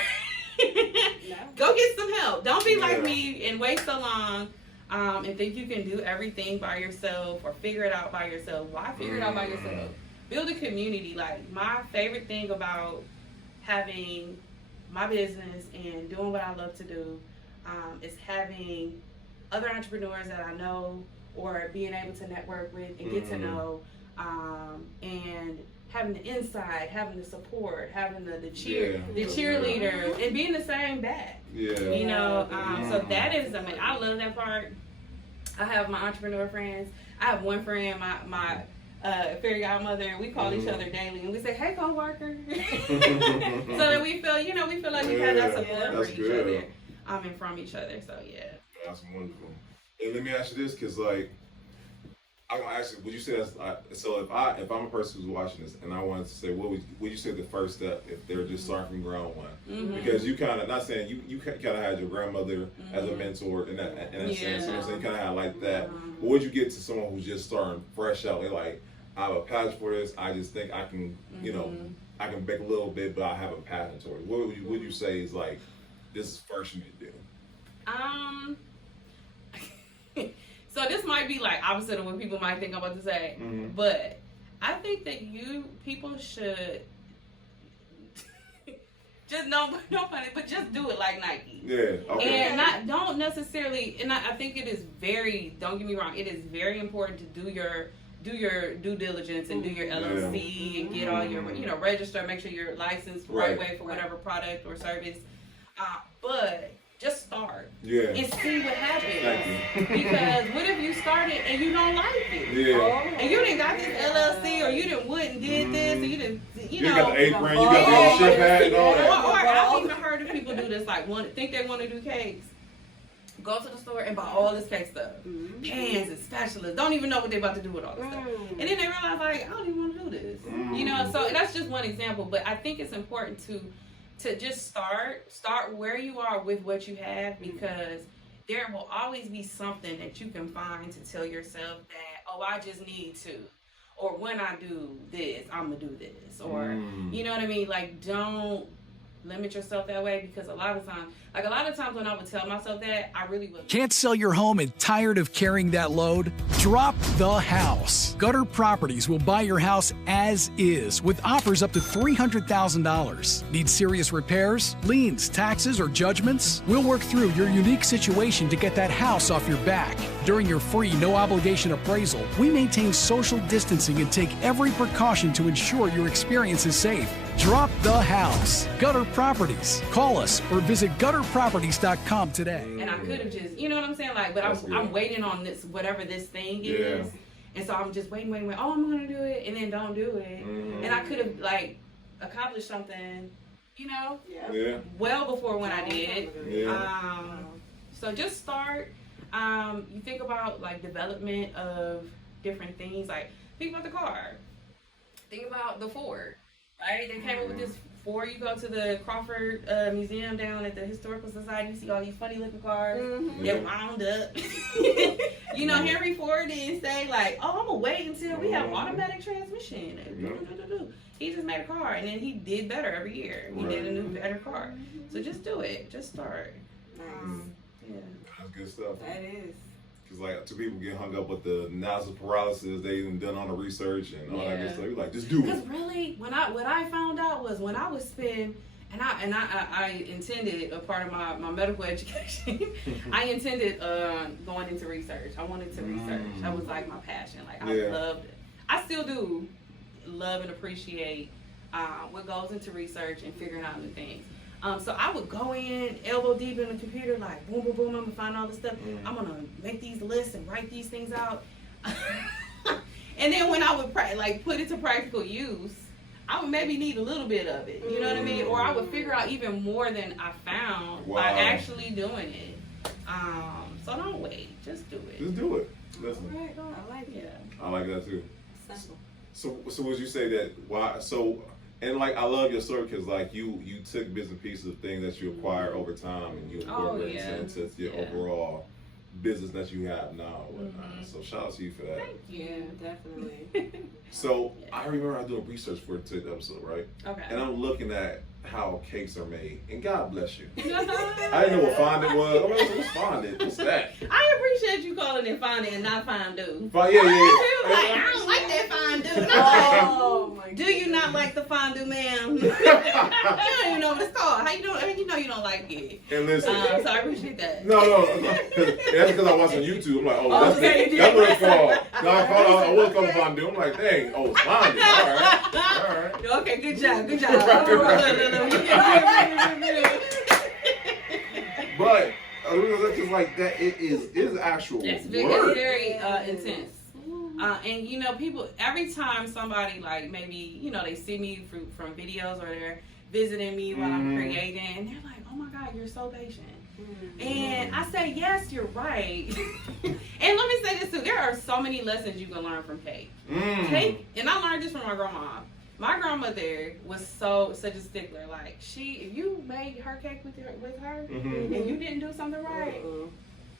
go get some help. Don't be like me and wait so long and think you can do everything by yourself or figure it out by yourself. Why figure it out by yourself? Build a community. Like, my favorite thing about having my business and doing what I love to do is having other entrepreneurs that I know or being able to network with and get to know, and having the insight, having the support, having the cheerleader, and being the same back. Yeah. You know, so that is, I mean, I love that part. I have my entrepreneur friends. I have one friend, my fairy godmother. We call each other daily, and we say, "Hey, coworker," so that we feel like we have that support for each other, and from each other. So yeah. That's wonderful. And let me ask you this, because like, I'm gonna ask you, would you say that's so? If I'm a person who's watching this and I wanted to say, what would you say the first step if they're just starting from ground one? Because you kind of, not saying you kind of had your grandmother as a mentor in that sense, you know what I'm saying? You kind of had like that. But would you get to someone who's just starting fresh out? They're like, I have a passion for this. I just think I can, you know, I can bake a little bit, but I have a passion for it. What would you say is like, this is first you need to do? So this might be like opposite of what people might think I'm about to say, but I think that people should just no funny, but just do it like Nike. Yeah. Okay. And don't necessarily. And I think it is very. Don't get me wrong. It is very important to do your due diligence and do your LLC and get all your register. Make sure you're licensed the right way for whatever product or service. But just start. Yeah. And see what happens. Thank you. Because what if you started and you don't like it? Yeah. And you didn't got this LLC, or you didn't went and did this, and you didn't, you know. You got the apron, you got the little chef hat and all that. Or I've even heard of people do this, like think they want to do cakes. Go to the store and buy all this cake stuff. Pans and spatulas. Don't even know what they're about to do with all this stuff. And then they realize, like, I don't even want to do this. You know, so that's just one example. But I think it's important to just start where you are with what you have, because there will always be something that you can find to tell yourself that, oh, I just need to. Or when I do this, I'm going to do this. Or, you know what I mean? Like, don't limit yourself that way, because a lot of times when I would tell myself that, I really would. Can't sell your home and tired of carrying that load? Drop the house. Gutter Properties will buy your house as is with offers up to $300,000. Need serious repairs, liens, taxes, or judgments? We'll work through your unique situation to get that house off your back. During your free, no-obligation appraisal, we maintain social distancing and take every precaution to ensure your experience is safe. Drop the house. Gutter Properties. Call us or visit gutterproperties.com today. And I could have just, you know what I'm saying? Like, but I'm waiting on this, whatever this thing is. And so I'm just waiting. Oh, I'm going to do it. And then don't do it. And I could have, like, accomplished something, you know, well before when I did. So just start. You think about, like, development of different things. Like, think about the car. Think about the Ford. Right? They came up with this Ford. You go to the Crawford Museum down at the Historical Society, you see all these funny looking cars. They're wound up. You know, Henry Ford didn't say, like, oh, I'm going to wait until we have automatic transmission. He just made a car, and then he did better every year. He did a new, better car. So just do it. Just start. Nice. That's good stuff. That is. Because, like, two people get hung up with the analysis paralysis. They even done all the research and all that good stuff. You're like, just do it. Because really, what I found out was when I would spend, and I intended, a part of my medical education, I intended going into research. I wanted to research. That was like my passion. Like, I loved it. I still do love and appreciate what goes into research and figuring out new things. So I would go in, elbow deep in the computer, like, boom, boom, boom, I'm gonna find all this stuff. I'm gonna make these lists and write these things out. And then when I would put it to practical use, I would maybe need a little bit of it, you know what I mean? Or I would figure out even more than I found by actually doing it. So don't wait, just do it. Just do it. Listen. All right, I like it. I like that too. Simple. So would you say that why? So, and like, I love your story because, like, you took bits and pieces of things that you acquired over time and you incorporated into your overall business that you have now and whatnot. So shout out to you for that. Thank you. Yeah, definitely. So I remember I was doing research for today's episode, right? Okay. And I'm looking at how cakes are made, and God bless you. I didn't know what fondant was. I'm like, what's fondant? What's that? I appreciate you calling it fondant and not fondue. Yeah. I don't like that fondue. Oh my Do you not like the fondue, ma'am? You don't even know what it's called. How you doing? You know you don't like it. And listen. So I appreciate that. No. That's because I watched on YouTube. I'm like, that's what it's called. No, I was calling fondue. I'm like, dang, it's fondue. All right. Okay, good job. But just like that, it is actual. It's work. very intense. And you know, people, every time somebody, like, maybe, you know, they see me from videos, or they're visiting me while I'm creating, and they're like, oh my God, you're so patient. And I say, yes, you're right. And let me say this too, there are so many lessons you can learn from cake. Cake, and I learned this from my grandma. My grandmother was such a stickler. Like, if you made her cake with her, and you didn't do something right.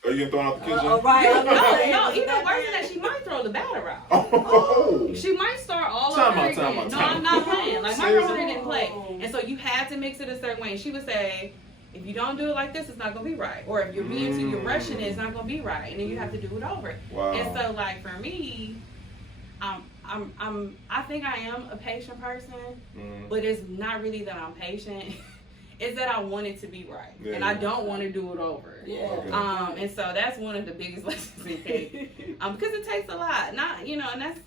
Are you throwing out the kitchen? Right. No, even worse than that, she might throw the batter out. Oh. She might start all over again. No, I'm not playing. Like, my grandmother didn't play. And so you had to mix it a certain way. And she would say, if you don't do it like this, it's not going to be right. Or if you're being you're rushing it, it's not going to be right. And then you have to do it over. Wow. And so, like, for me, I think I am a patient person, but it's not really that I'm patient. It's that I want it to be right, and I don't want to do it over. Okay. And so that's one of the biggest lessons in cake, because it takes a lot. Not, you know, and that's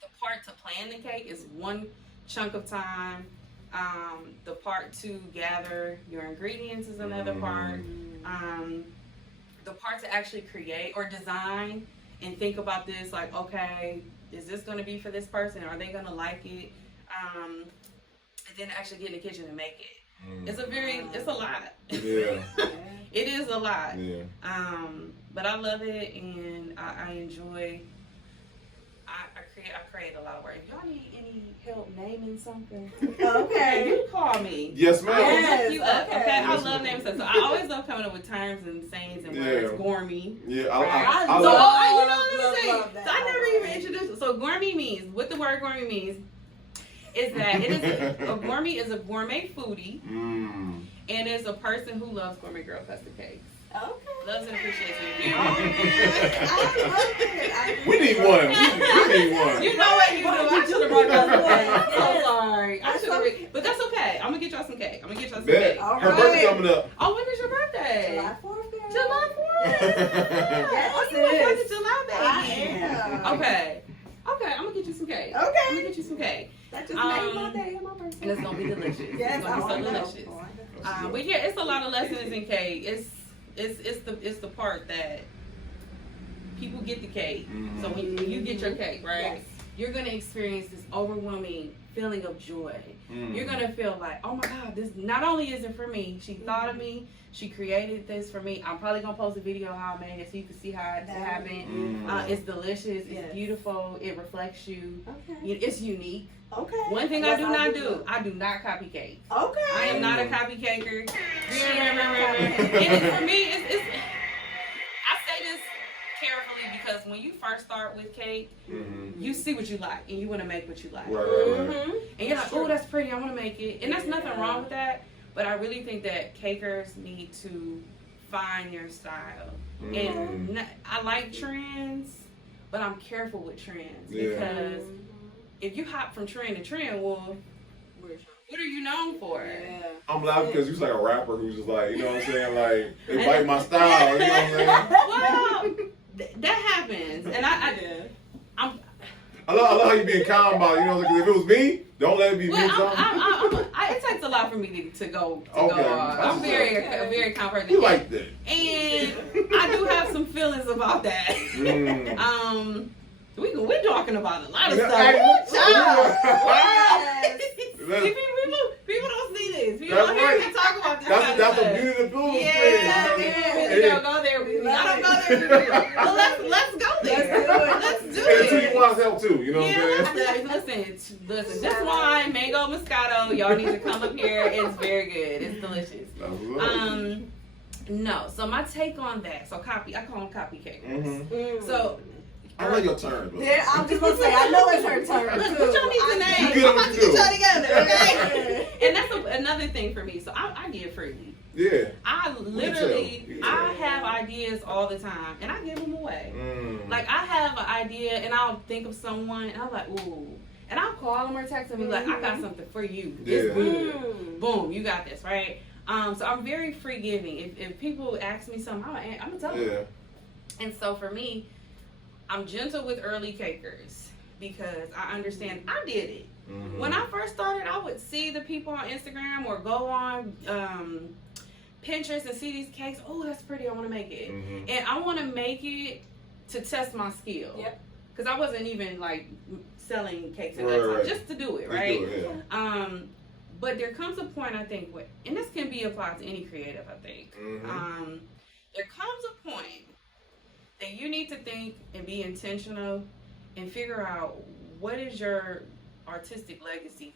the part to plan the cake is one chunk of time. The part to gather your ingredients is another part. The part to actually create or design and think about this, like, okay, is this going to be for this person? Are they going to like it? And then actually get in the kitchen and make it. It's a lot. Yeah. It is a lot. Yeah. But I love it, and I enjoy. I create a lot of work. If y'all need any help naming something, Okay. you call me. Yes, ma'am. I will Yes, look you up, okay. okay? I Yes, love ma'am. naming stuff. So I always love coming up with terms and sayings and words. Yeah. Gourmet. Yeah, Right. I So, love you know what I'm love saying? that. So I never even introduced. So gourmet means, what the word gourmet means, is that it is a gourmet is a gourmet foodie, and is a person who loves gourmet girl custard cakes. Okay. Loves and appreciates I you. love it. We need one. We need one. You know what you do? I should have brought y'all some cake. I'm so Yes. sorry. I That's should have, okay. but that's okay. I'm gonna get y'all some cake. I'm gonna get y'all some Bet. cake. All Her right. birthday coming up. Oh, when is your birthday? July 4th. girl. July 4th. Yes, Oh, you a it 4th is. of July baby. I am. Okay. Okay, I'm gonna get you some cake. Okay. I'm gonna get you some cake. That just made my day and my birthday. And it's gonna be delicious. Yes, It's gonna be so I know. delicious. But yeah, it's a lot of lessons in cake. It's the part that people get the cake. So when you get your cake, right, Yes. you're gonna experience this overwhelming feeling of joy. You're gonna feel like, oh my God, this not only is it for me, she thought of me, she created this for me. I'm probably gonna post a video how I made it so you can see how it happened. It's delicious, Yes. it's beautiful, it reflects you. Okay. It's unique. Okay. One thing Yes, I do not do, too. I do not copy cake. Okay. I am not a copy caker. And for me, it's I say this carefully because when you first start with cake, you see what you like and you want to make what you like. Right. And you're like, oh, that's pretty, I want to make it. And there's nothing wrong with that. But I really think that cakers need to find their style. And I like trends, but I'm careful with trends. Because if you hop from trend to trend, well, what are you known for? Yeah. I'm laughing because you're like a rapper who's just like, you know what I'm saying? Like, they bite my style, you know what I'm saying? Well, that happens. And I love how you being calm about it, you know what I'm saying? 'Cause if it was me, don't let it be me. it takes a lot for me to go. Okay. I'm a very calm person. You like that. And I do have some feelings about that. We're talking about a lot of stuff. People don't see this. People don't hear me talk about this. That's the beauty of the food. We don't go there. I don't go there. Well, let's go there. Let's do And it. the 2 you want help too, you know what I'm saying? Listen. This wine, mango moscato, y'all need to come up here. It's very good. It's delicious. No. So my take on that. So I call them copy cakers. So. I like your turn, bro. Yeah, I'm just gonna say, I know it's her turn. Look, too. put your knees in I- there. You get I'm about to what you get y'all do. together, okay? And that's another thing for me. So I give freely. Yeah. I literally, You can tell. I have ideas all the time, and I give them away. Like, I have an idea, and I'll think of someone, and I'm like, ooh. And I'll call them or text them and be like, I got something for you. It's Yeah. good. Boom, you got this, right? So I'm very free giving. If people ask me something, I'm going to tell them. Yeah. And so for me, I'm gentle with early cakers because I understand I did it. When I first started, I would see the people on Instagram or go on Pinterest and see these cakes. Oh, that's pretty. I want to make it. And I want to make it to test my skill. Yep. Because I wasn't even like selling cakes at that time, Right. just to do it, Just right? do it, yeah. But there comes a point, I think, and this can be applied to any creative, I think. There comes a point that you need to think and be intentional and figure out what is your artistic legacy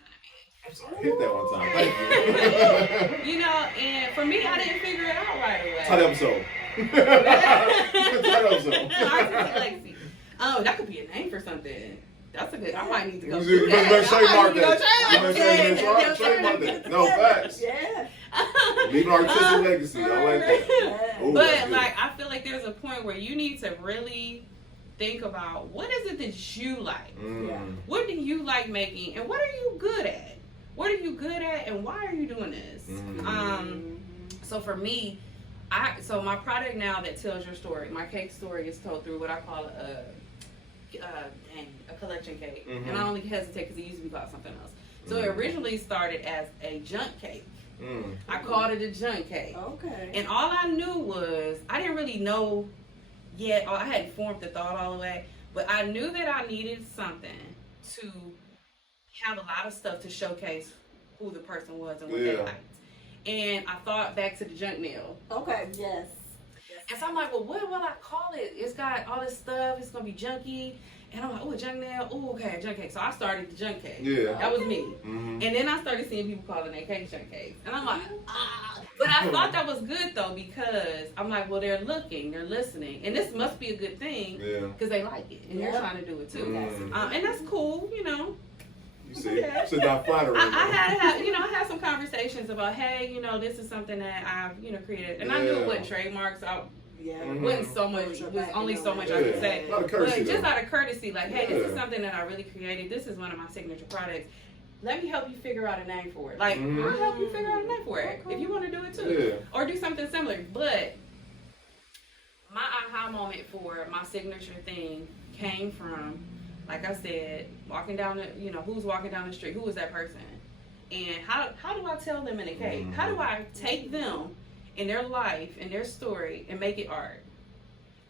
going to be. Hit that one time. Thank you. You know, and for me, I didn't figure it out right away. Tight episode. Tight episode. Artistic legacy. Oh, that could be a name for something. That's a good. I might need to go. You do that. better trademark I might need to go that. Trademark that. No, facts. Yeah. Leave an artistic legacy. I like that. Ooh, that's But good. like, I feel like there's a point where you need to really think about what is it that you like. What do you like making, and what are you good at? What are you good at, and why are you doing this? So for me, so my product now that tells your story, my cake story is told through what I call a collection cake. And I only hesitate because it used to be called something else. So it originally started as a junk cake. Mm. I called it a junk cake. Okay. And all I knew was, I didn't really know yet, or I hadn't formed the thought all the way, but I knew that I needed something to have a lot of stuff to showcase who the person was and what they liked. And I thought back to the junk mail. Okay. Yes. And so I'm like, well, what will I call it? It's got all this stuff. It's going to be junky. And I'm like, oh, a junk nail. Oh, okay, a junk cake. So I started the junk cake. Yeah. That was me. Mm-hmm. And then I started seeing people calling their cakes junk cakes. And I'm like, ah. But I thought that was good, though, because I'm like, well, they're looking, they're listening. And this must be a good thing because they like it. And they're trying to do it, too. Mm. And that's cool, you know. You see, should not flatter. I had some conversations about, hey, you know, this is something that I've, you know, created. And I knew what trademarks wasn't so much, was only so much I could say. Out of courtesy, but just out of courtesy, like, hey, this is something that I really created. This is one of my signature products. Let me help you figure out a name for it. Like, I'll help you figure out a name for it if you want to do it too. Or do something similar. But my aha moment for my signature thing came from, like I said, walking down the, you know, who's walking down the street? Who is that person? And how do I tell them in a cake? How do I take them in their life and their story and make it art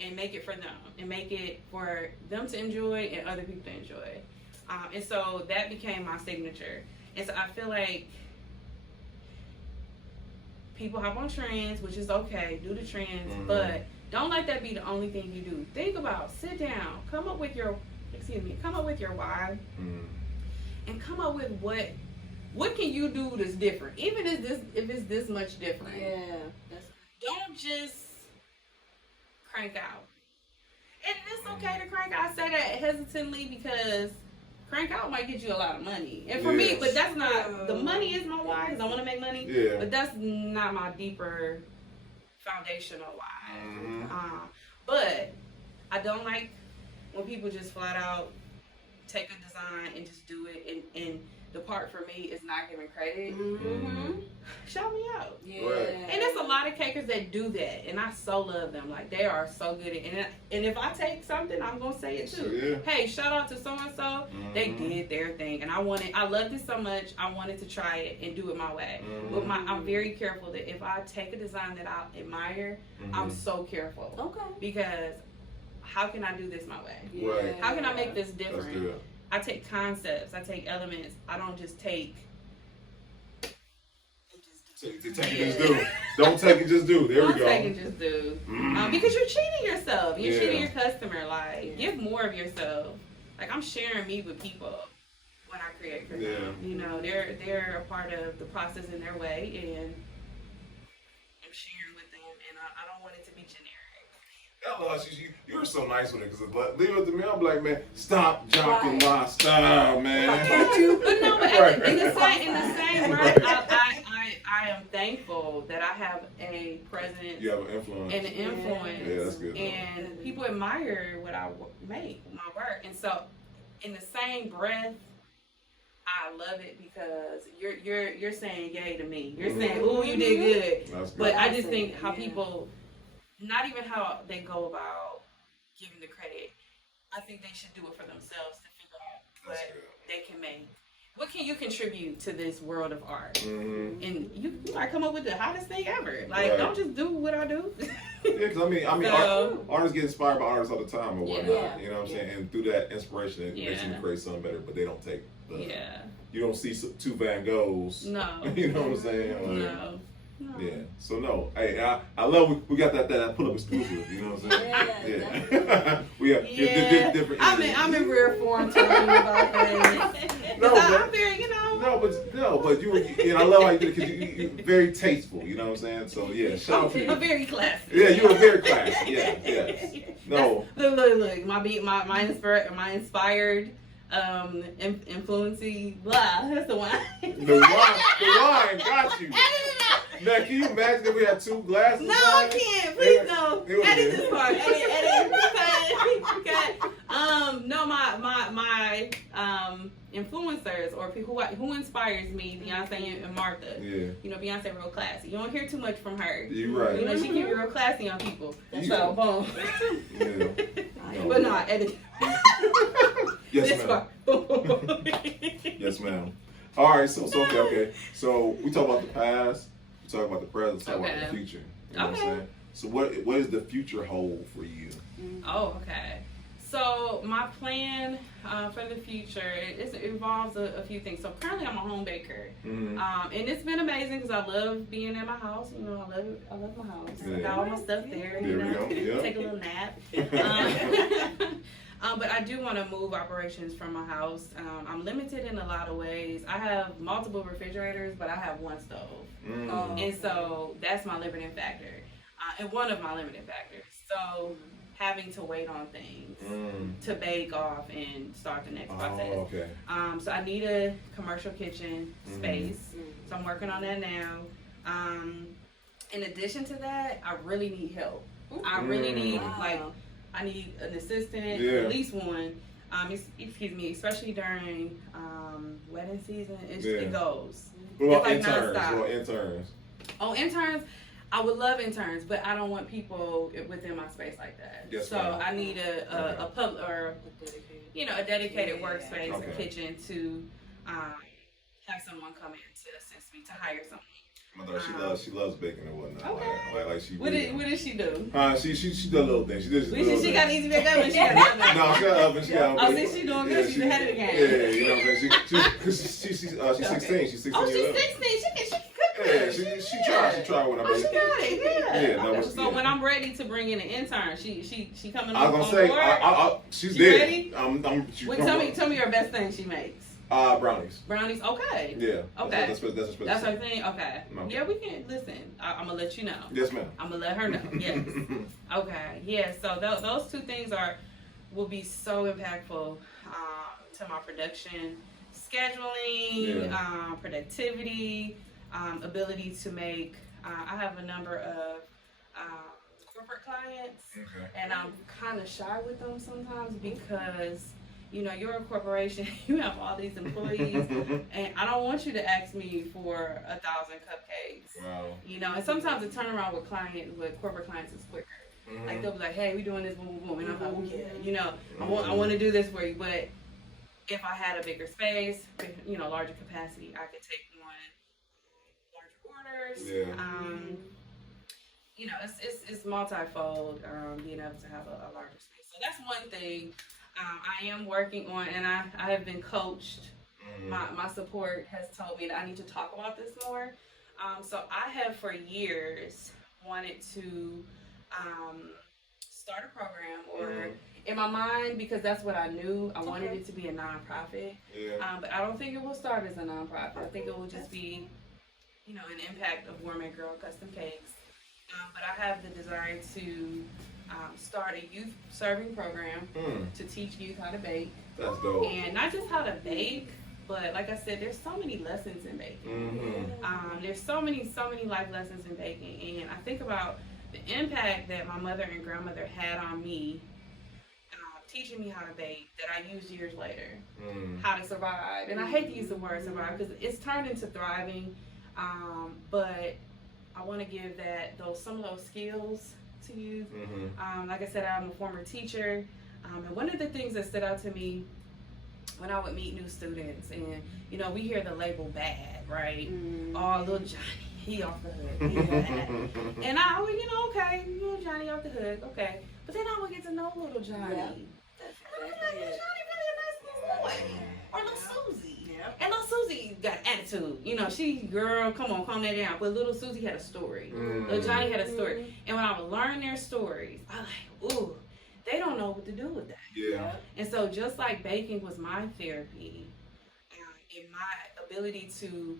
and make it for them and make it for them to enjoy and other people to enjoy? And so that became my signature. And so I feel like people hop on trends, which is okay, do the trends, but don't let that be the only thing you do. Think about, sit down, come up with your why, and come up with what can you do that's different, even if it's this much different. Don't just crank out. And it's okay to crank out. I say that hesitantly because crank out might get you a lot of money. And for me, but that's not, the money is my why, because I want to make money, but that's not my deeper foundational why. But I don't like when people just flat out take a design and just do it, and the part for me is not giving credit. Shout me out. And there's a lot of cakers that do that, and I so love them. Like, they are so good at it. And if I take something, I'm gonna say it too. Hey, shout out to so and so. They did their thing, and I loved it so much. I wanted to try it and do it my way. But I'm very careful that if I take a design that I admire, I'm so careful. Because how can I do this my way? How can I make this different? I take concepts, I take elements. I don't just take. Take and just do. Don't take and just do. There we go. Don't take and just do. Because you're cheating yourself. You're cheating your customer. Like, give more of yourself. Like, I'm sharing me with people when I create for them. You know, they're a part of the process in their way, and I'm sharing with them, and I don't want it to be generic. You're so nice with it, because leave it to me. I'm like, man, stop jocking my style, man. But no, but in the same breath, I am thankful that I have a presence. You have an influence. And an influence. Yeah, that's good. And people admire what I make, my work. And so, in the same breath, I love it because you're saying yay to me. You're saying, ooh, you did good. That's good. But I just think how people, not even how they go about giving the credit, I think they should do it for themselves to figure out what they can make. What can you contribute to this world of art? And you might come up with the hottest thing ever. Like, don't just do what I do. Because artists get inspired by artists all the time or whatnot. You know what I'm saying? And through that inspiration, it makes them create something better. But they don't take the. You don't see two Van Goghs. No. You know what I'm saying? Like, no. Yeah. So no. Hey, I love we got that pull up exclusive. You know what I'm saying? Yeah. We have different. I'm in rare form telling you about things. I'm very, but you and I love how you do it because you're very tasteful. You know what I'm saying? So yeah, shout out to you. I'm very classy. Yeah, you're very classy. Yeah, yes. No. Look. My inspired. Influencing blah. That's the wine. The wine got you. Now, can you imagine if we had two glasses? No, I can't. Please don't. Edit this part. Edit. No, my influencers or people who inspires me, Beyonce and Martha. Yeah. You know, Beyonce real classy. You don't hear too much from her. You're right. You know, she keep it real classy on people. So, boom. Yeah. But no, edit. Yes, ma'am. Yes, ma'am. All right, so okay. So we talk about the past, we talk about the present, we talk about the future. You know what I'm saying? So what does the future hold for you? Oh, okay. So my plan for the future, it involves a few things. So currently I'm a home baker, and it's been amazing because I love being in my house. You know, I love my house. I got all my stuff there. You know, take a little nap. But I do want to move operations from my house. I'm limited in a lot of ways. I have multiple refrigerators, but I have one stove, and so that's my limiting factor, and one of my limiting factors. So having to wait on things to bake off and start the next process. Okay. So I need a commercial kitchen space. So I'm working on that now. In addition to that, I really need help. I really need I need an assistant, at least one. Excuse me, especially during wedding season. It goes. Well, it's like interns. nonstop. Well, interns. Oh, interns. I would love interns, but I don't want people within my space like that. Yes, so I need a pub or a dedicated workspace, a kitchen to have someone come in to assist me, to hire someone. My daughter, she loves baking and whatnot. Okay. Like she. What does she do? She does little things. She does. She got easy bake oven. She got oven. No, she got oven. She got oven. Oh, see, she doing good. She's ahead of the game. Yeah, you know what I'm saying. She's 16. She's 16. Oh, she's 16. She can cook good. Yeah, she tried. She tried what I made. She got it. Yeah. So when I'm ready to bring in an intern, she coming on board. She's there. ready? Tell me your best thing she makes. Brownies. Brownies, okay. Yeah. Okay. That's her thing? Okay. Yeah, we can, listen, I'm going to let you know. Yes, ma'am. I'm going to let her know, yes. Okay, yeah, so those two things will be so impactful to my production, scheduling, productivity, ability to make, I have a number of corporate clients, and I'm kind of shy with them sometimes because you're a corporation, you have all these employees, and I don't want you to ask me for 1,000 cupcakes. Wow. And sometimes the turnaround with corporate clients is quicker. Like they'll be like, hey, we're doing this, boom, boom, boom, and I'm like, oh yeah, I want to do this for you, but if I had a bigger space, larger capacity, I could take on larger orders. Yeah. It's multifold, being able to have a larger space. So that's one thing. I am working on, and I have been coached. My support has told me that I need to talk about this more. So I have for years wanted to start a program, or in my mind, because that's what I knew, I wanted it to be a nonprofit. Yeah. But I don't think it will start as a nonprofit. I think it will just be, an impact of Gourmet Girl Custom Cakes. But I have the desire to start a youth serving program to teach youth how to bake. That's dope. And not just how to bake, but like I said, there's so many lessons in baking. There's so many life lessons in baking. And I think about the impact that my mother and grandmother had on me, teaching me how to bake, that I used years later, how to survive. And I hate to use the word survive because it's turned into thriving, but I want to give some of those skills to youth. Like I said, I'm a former teacher, and one of the things that stood out to me when I would meet new students, and we hear the label bad, right? Oh, little Johnny, he off the hood. And I would, okay, little Johnny off the hood, okay. But then I would get to know little Johnny. And I'm like, little Johnny really a nice little boy. Or little Susie. And little Susie got attitude. Girl, come on, calm that down. But little Susie had a story. Little Johnny had a story. And when I would learn their stories, I'm like, ooh, they don't know what to do with that. Yeah. And so just like baking was my therapy, and my ability to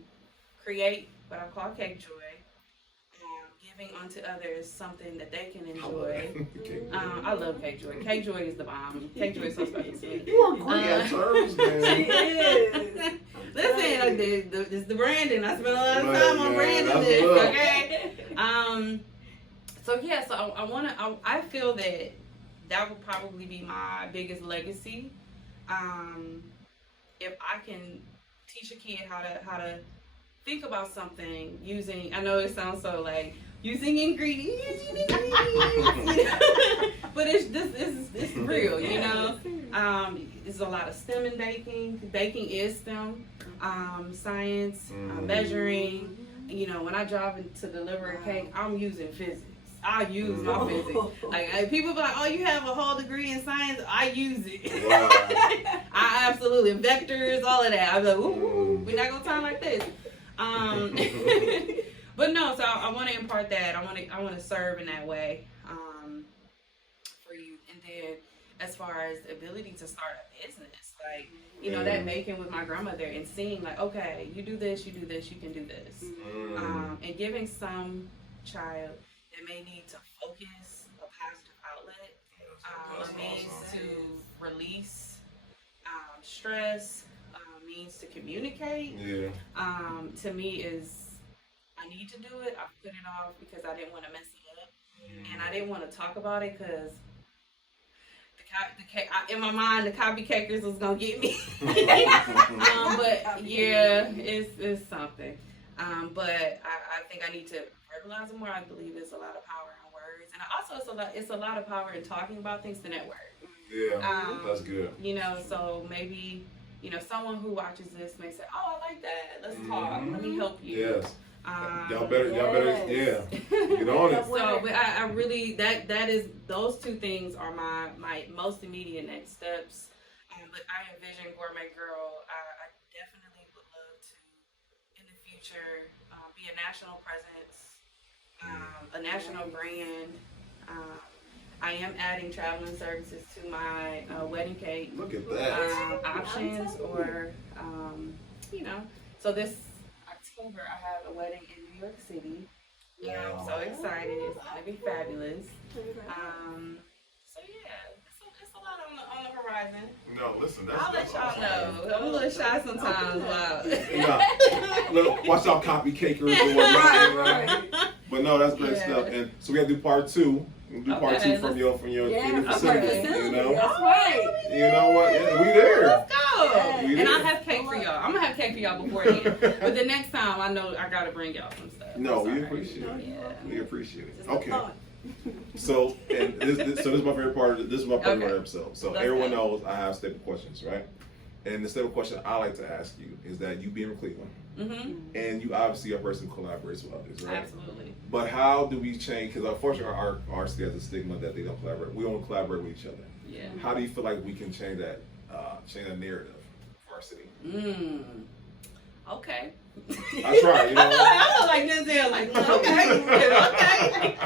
create what I call cake joy, giving unto others something that they can enjoy. I love cake joy. Cake joy is the bomb. Cake joy is so special to me. You are great at terms, man. She is. Listen, it's the branding. I spent a lot of time on branding this, okay? So I feel that would probably be my biggest legacy. If I can teach a kid how to think about something using, I know it sounds so like using ingredients, but it's real, It's a lot of STEM in baking. Baking is STEM. science, measuring. You know, when I drive in to deliver a cake, I'm using physics. I use my physics. Like people be like, oh, you have a whole degree in science. I use it. Wow. I absolutely vectors, all of that. I'm like, ooh, we're not gonna talk like this. But no, so I want to impart that. I want to serve in that way for you. And then as far as the ability to start a business, like, you know, that making with my grandmother and seeing like, okay, you do this, you can do this. And giving some child that may need to focus, a positive outlet, a means to release stress, means to communicate, to me is, I need to do it. I put it off because I didn't want to mess it up. And I didn't want to talk about it because in my mind, the copycakers was going to get me. But yeah, it's something. But I think I need to verbalize it more. I believe there's a lot of power in words. And also it's a lot of power in talking about things to network. Yeah, that's good. You know, so maybe, you know, someone who watches this may say, oh, I like that. Let's talk. Let me help you. Yes. Y'all better, yeah. Get on it. So, but I really, that is, those two things are my most immediate next steps. But I envision Gourmet Girl. I definitely would love to, in the future, be a national presence, a national brand. I am adding traveling services to my wedding cake. Look at that. Options or, you know, so this October I have a wedding in New York City. Yeah, I'm so excited. It's going to be fabulous. So yeah, it's a lot on the horizon. No, listen, I'll let y'all know. I'm a little shy sometimes. Look, watch out, copy cakers and whatnot. Right? But no, that's great stuff. And so we have to do part 2. We'll do part 2 from your facility. You know, that's right. You know what? Yeah, we there. Let's go. And I'll have cake for y'all. I'm gonna have cake for y'all beforehand. But the next time, I know I gotta bring y'all some stuff. No, we appreciate it. Yeah. We appreciate it. Okay. So, and this is my favorite part of this is my favorite episode. So everyone knows I have staple questions, right? And the staple question I like to ask you is that you being from Cleveland, and you obviously are a person who collaborates with others, right? Absolutely. But how do we change? Because unfortunately, our city has a stigma that they don't collaborate. We don't collaborate with each other. Yeah. How do you feel like we can change that narrative for our city? Okay. That's right. You know? I feel like Denzel, okay.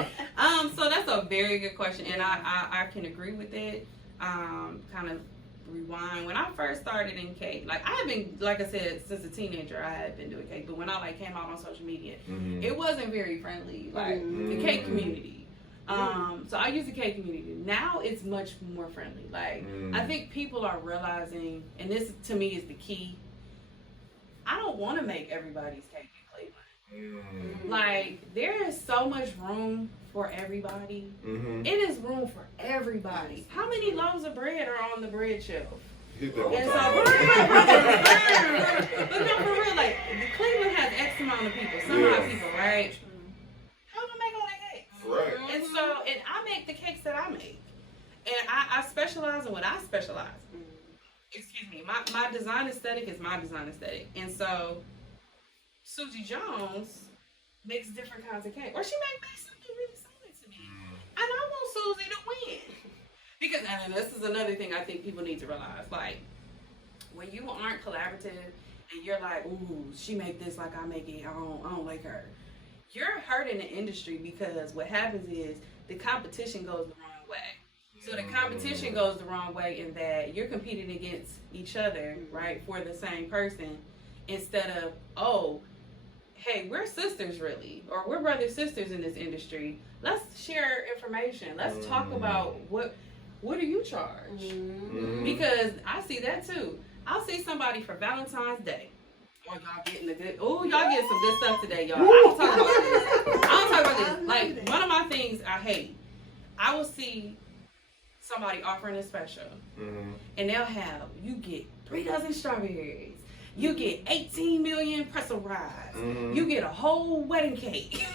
So that's a very good question, and I can agree with it. Kind of rewind. When I first started in cake, like I have been, like I said, since a teenager, I had been doing cake. But when I came out on social media, it wasn't very friendly. Like the cake community. So I use the cake community. Now it's much more friendly. Like I think people are realizing, and this to me is the key. I don't want to make everybody's cake in Cleveland. Like there is so much room for everybody. It is room for everybody. How many loaves of bread are on the bread shelf? And so, but no, for real, like Cleveland has X amount of people, some odd people, right? How do I make all that cakes? Right. And so, and I make the cakes that I make, and I specialize in what I specialize. Excuse me, my design aesthetic is my design aesthetic, and so Susie Jones makes different kinds of cake, or she makes something really similar to me, and I want Susie to win. Because, and this is another thing I think people need to realize, like, when you aren't collaborative and you're like, ooh, she make this like I make it, I don't like her. You're hurting the industry because what happens is the competition goes the wrong way. So the competition goes the wrong way in that you're competing against each other, right, for the same person, instead of, oh, hey, we're sisters really, or we're brothers sisters in this industry. Let's share information. Let's talk about what do you charge? Because I see that too. I'll see somebody for Valentine's Day. Oh, y'all getting the good. Oh, y'all getting some good stuff today, y'all. I don't talk about this. I don't talk about this. Like, one of my things I hate, I will see somebody offering a special, and they'll have, you get 3 dozen strawberries, You get 18 million pretzel rides. You get a whole wedding cake.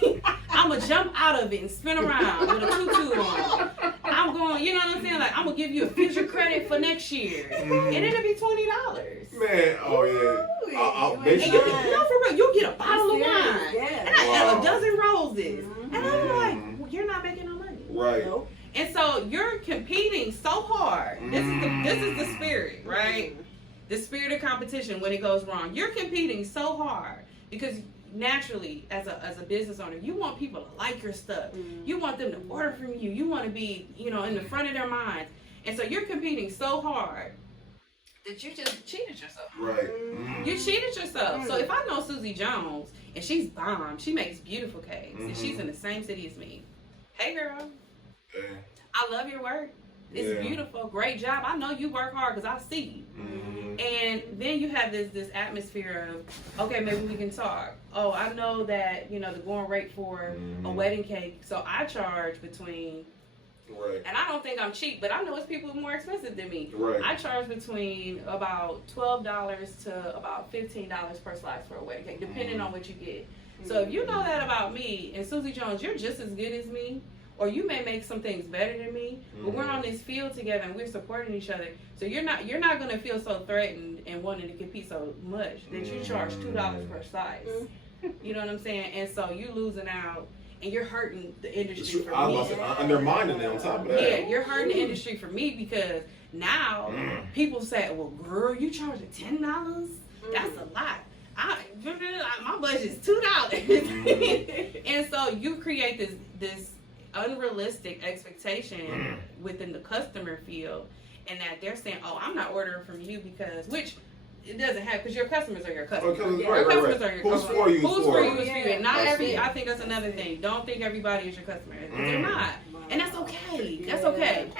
I'm going to jump out of it and spin around with a tutu on. I'm going, you know what I'm saying? Like, I'm going to give you a future credit for next year. And it'll be $20. Man, oh yeah. I'll And you for real, you'll get a bottle of wine. Yeah. And I have a dozen roses. And I'm like, well, you're not making no money. Right. Nope. And so you're competing so hard. This is the spirit, right? The spirit of competition when it goes wrong. You're competing so hard because naturally, as a business owner, you want people to like your stuff. You want them to order from you. You want to be, you know, in the front of their minds. And so you're competing so hard that you just cheated yourself. Right. You cheated yourself. So if I know Susie Jones and she's bomb, she makes beautiful cakes, and she's in the same city as me. Hey, girl. Yeah. I love your work. It's beautiful. Great job. I know you work hard because I see you. And then you have this atmosphere of, okay, maybe we can talk. Oh, I know that, you know, the going rate for a wedding cake. So I charge between, and I don't think I'm cheap, but I know it's people more expensive than me. Right. I charge between about $12 to about $15 per slice for a wedding cake, depending on what you get. So if you know that about me, and Susie Jones, you're just as good as me, or you may make some things better than me, but we're on this field together and we're supporting each other. So you're not going to feel so threatened and wanting to compete so much that you charge $2 per slice. You know what I'm saying? And so you losing out and you're hurting the industry for I me. was undermining it on top of that. Yeah, you're hurting the industry for me because now people say, well, girl, you charging $10? That's a lot. My budget's $2. And so you create this unrealistic expectation within the customer field, and that they're saying, oh, I'm not ordering from you because, which it doesn't have, because your customers are your customers. Your customers are your Who's customers. for you? Who's for you is for you. And not That's every, it. I think that's another thing. Don't think everybody is your customer. They're not. And that's okay. That's okay.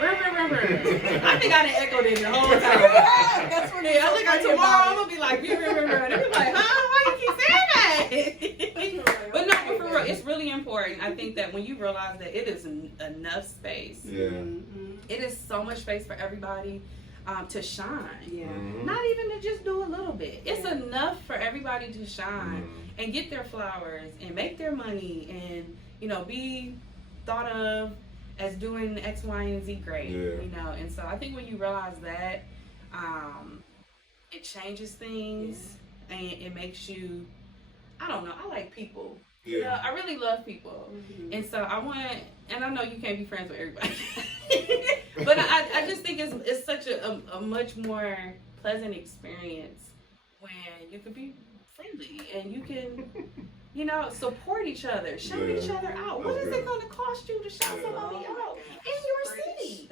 I think I done echoed it the whole time. That's what I think tomorrow I'm gonna be like, they'll be like, huh? Why you keep saying that? But no, but for real, it's really important. I think that when you realize that it is enough space, it is so much space for everybody to shine. Not even to just do a little bit. It's enough for everybody to shine and get their flowers and make their money and, you know, be thought of as doing X, Y, and Z great, you know. And so I think when you realize that, it changes things and it makes you, I don't know, I like people. You know, I really love people. And so I want, and I know you can't be friends with everybody, but I just think it's such a much more pleasant experience when you can be friendly and you can, you know, support each other, shout each other out. What is it going to cost you to shout somebody out in your city?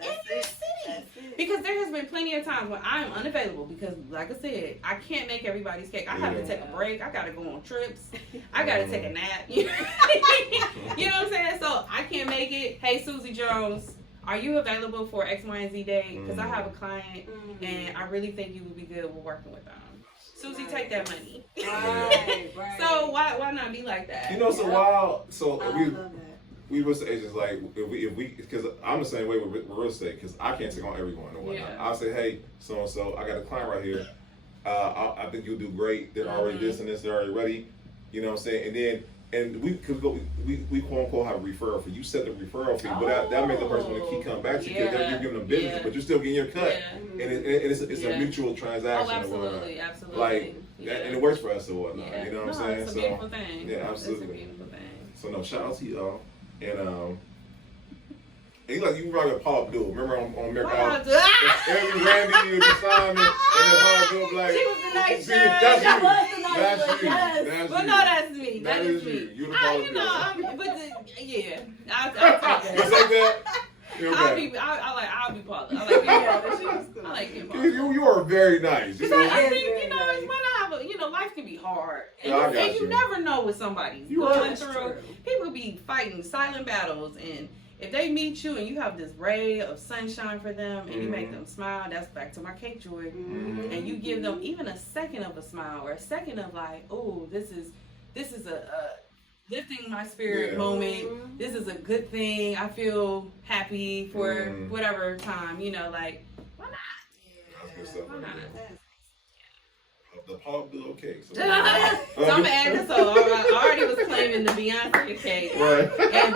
Because there has been plenty of times when I am unavailable because, like I said, I can't make everybody's cake. I have to take a break. I got to go on trips. I got to take a nap. You know what I'm saying? So I can't make it. Hey, Susie Jones, are you available for X, Y, and Z day? Because I have a client and I really think you would be good with working with them. Susie, take that money. Right. So why not be like that? You know, so while I love that. we real estate agents, like if we because I'm the same way with real estate because I can't take on everyone or whatnot. I'll say, hey, so and so, I got a client right here. I think you'll do great. They're already this and this. They're already ready. You know what I'm saying? And we could go. We quote unquote have a referral fee. You set the referral fee, but that makes the person want to keep coming back to you because you're giving them business, but you're still getting your cut. And it's a mutual transaction. Oh, absolutely. Like, and it works for us or whatnot. You know what I'm saying? It's a beautiful thing. Yeah, absolutely. It's a beautiful thing. So no, shout out to y'all. And you probably Paul Abdul. Remember on American Idol? Every Randy was assignment, and then Paul Abdul like, she was the nice girl. That's That you. was the nice That's girl, you. yes. That's But you. no, that's me. That is you. You're the Paul Abdul. I'll take You that. take that? You're I'll okay. be Paula. I like being I like being Paula. You are very nice. You know? I think, you know, when I have life can be hard. And, I got you you. never know what somebody's You going are. through. People be fighting silent battles, and if they meet you and you have this ray of sunshine for them and you make them smile, that's back to my cake joy. And you give them even a second of a smile or a second of like, oh, this is a lifting my spirit moment. This is a good thing. I feel happy for whatever time, you know, like, why not? That's good stuff. Why not? the Paula Abdul cake. So, so I'm gonna add this. So I already was claiming the Beyonce cake right. and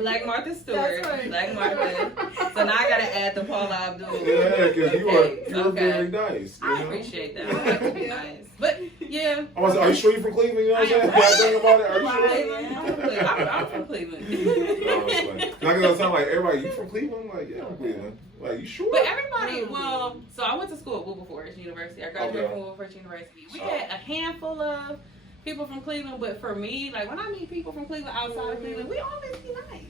Black Martha Stewart. Right. Black Martha. So now I gotta add the Paula Abdul. Yeah, because you're Okay. very nice. I appreciate that. I like to be nice. But yeah. I was like, are you sure you're from Cleveland? You know what I'm saying? Yeah, think about it. Are you sure? I'm from Cleveland. No, it's funny. Like, it sound like everybody, you from Cleveland? I'm like, yeah, I'm from Cleveland. Like, you sure? But everybody, well, so I went to school at Wilberforce University. I graduated from Wilberforce University. We had a handful of people from Cleveland, but for me, like when I meet people from Cleveland outside of Cleveland, we always be nice.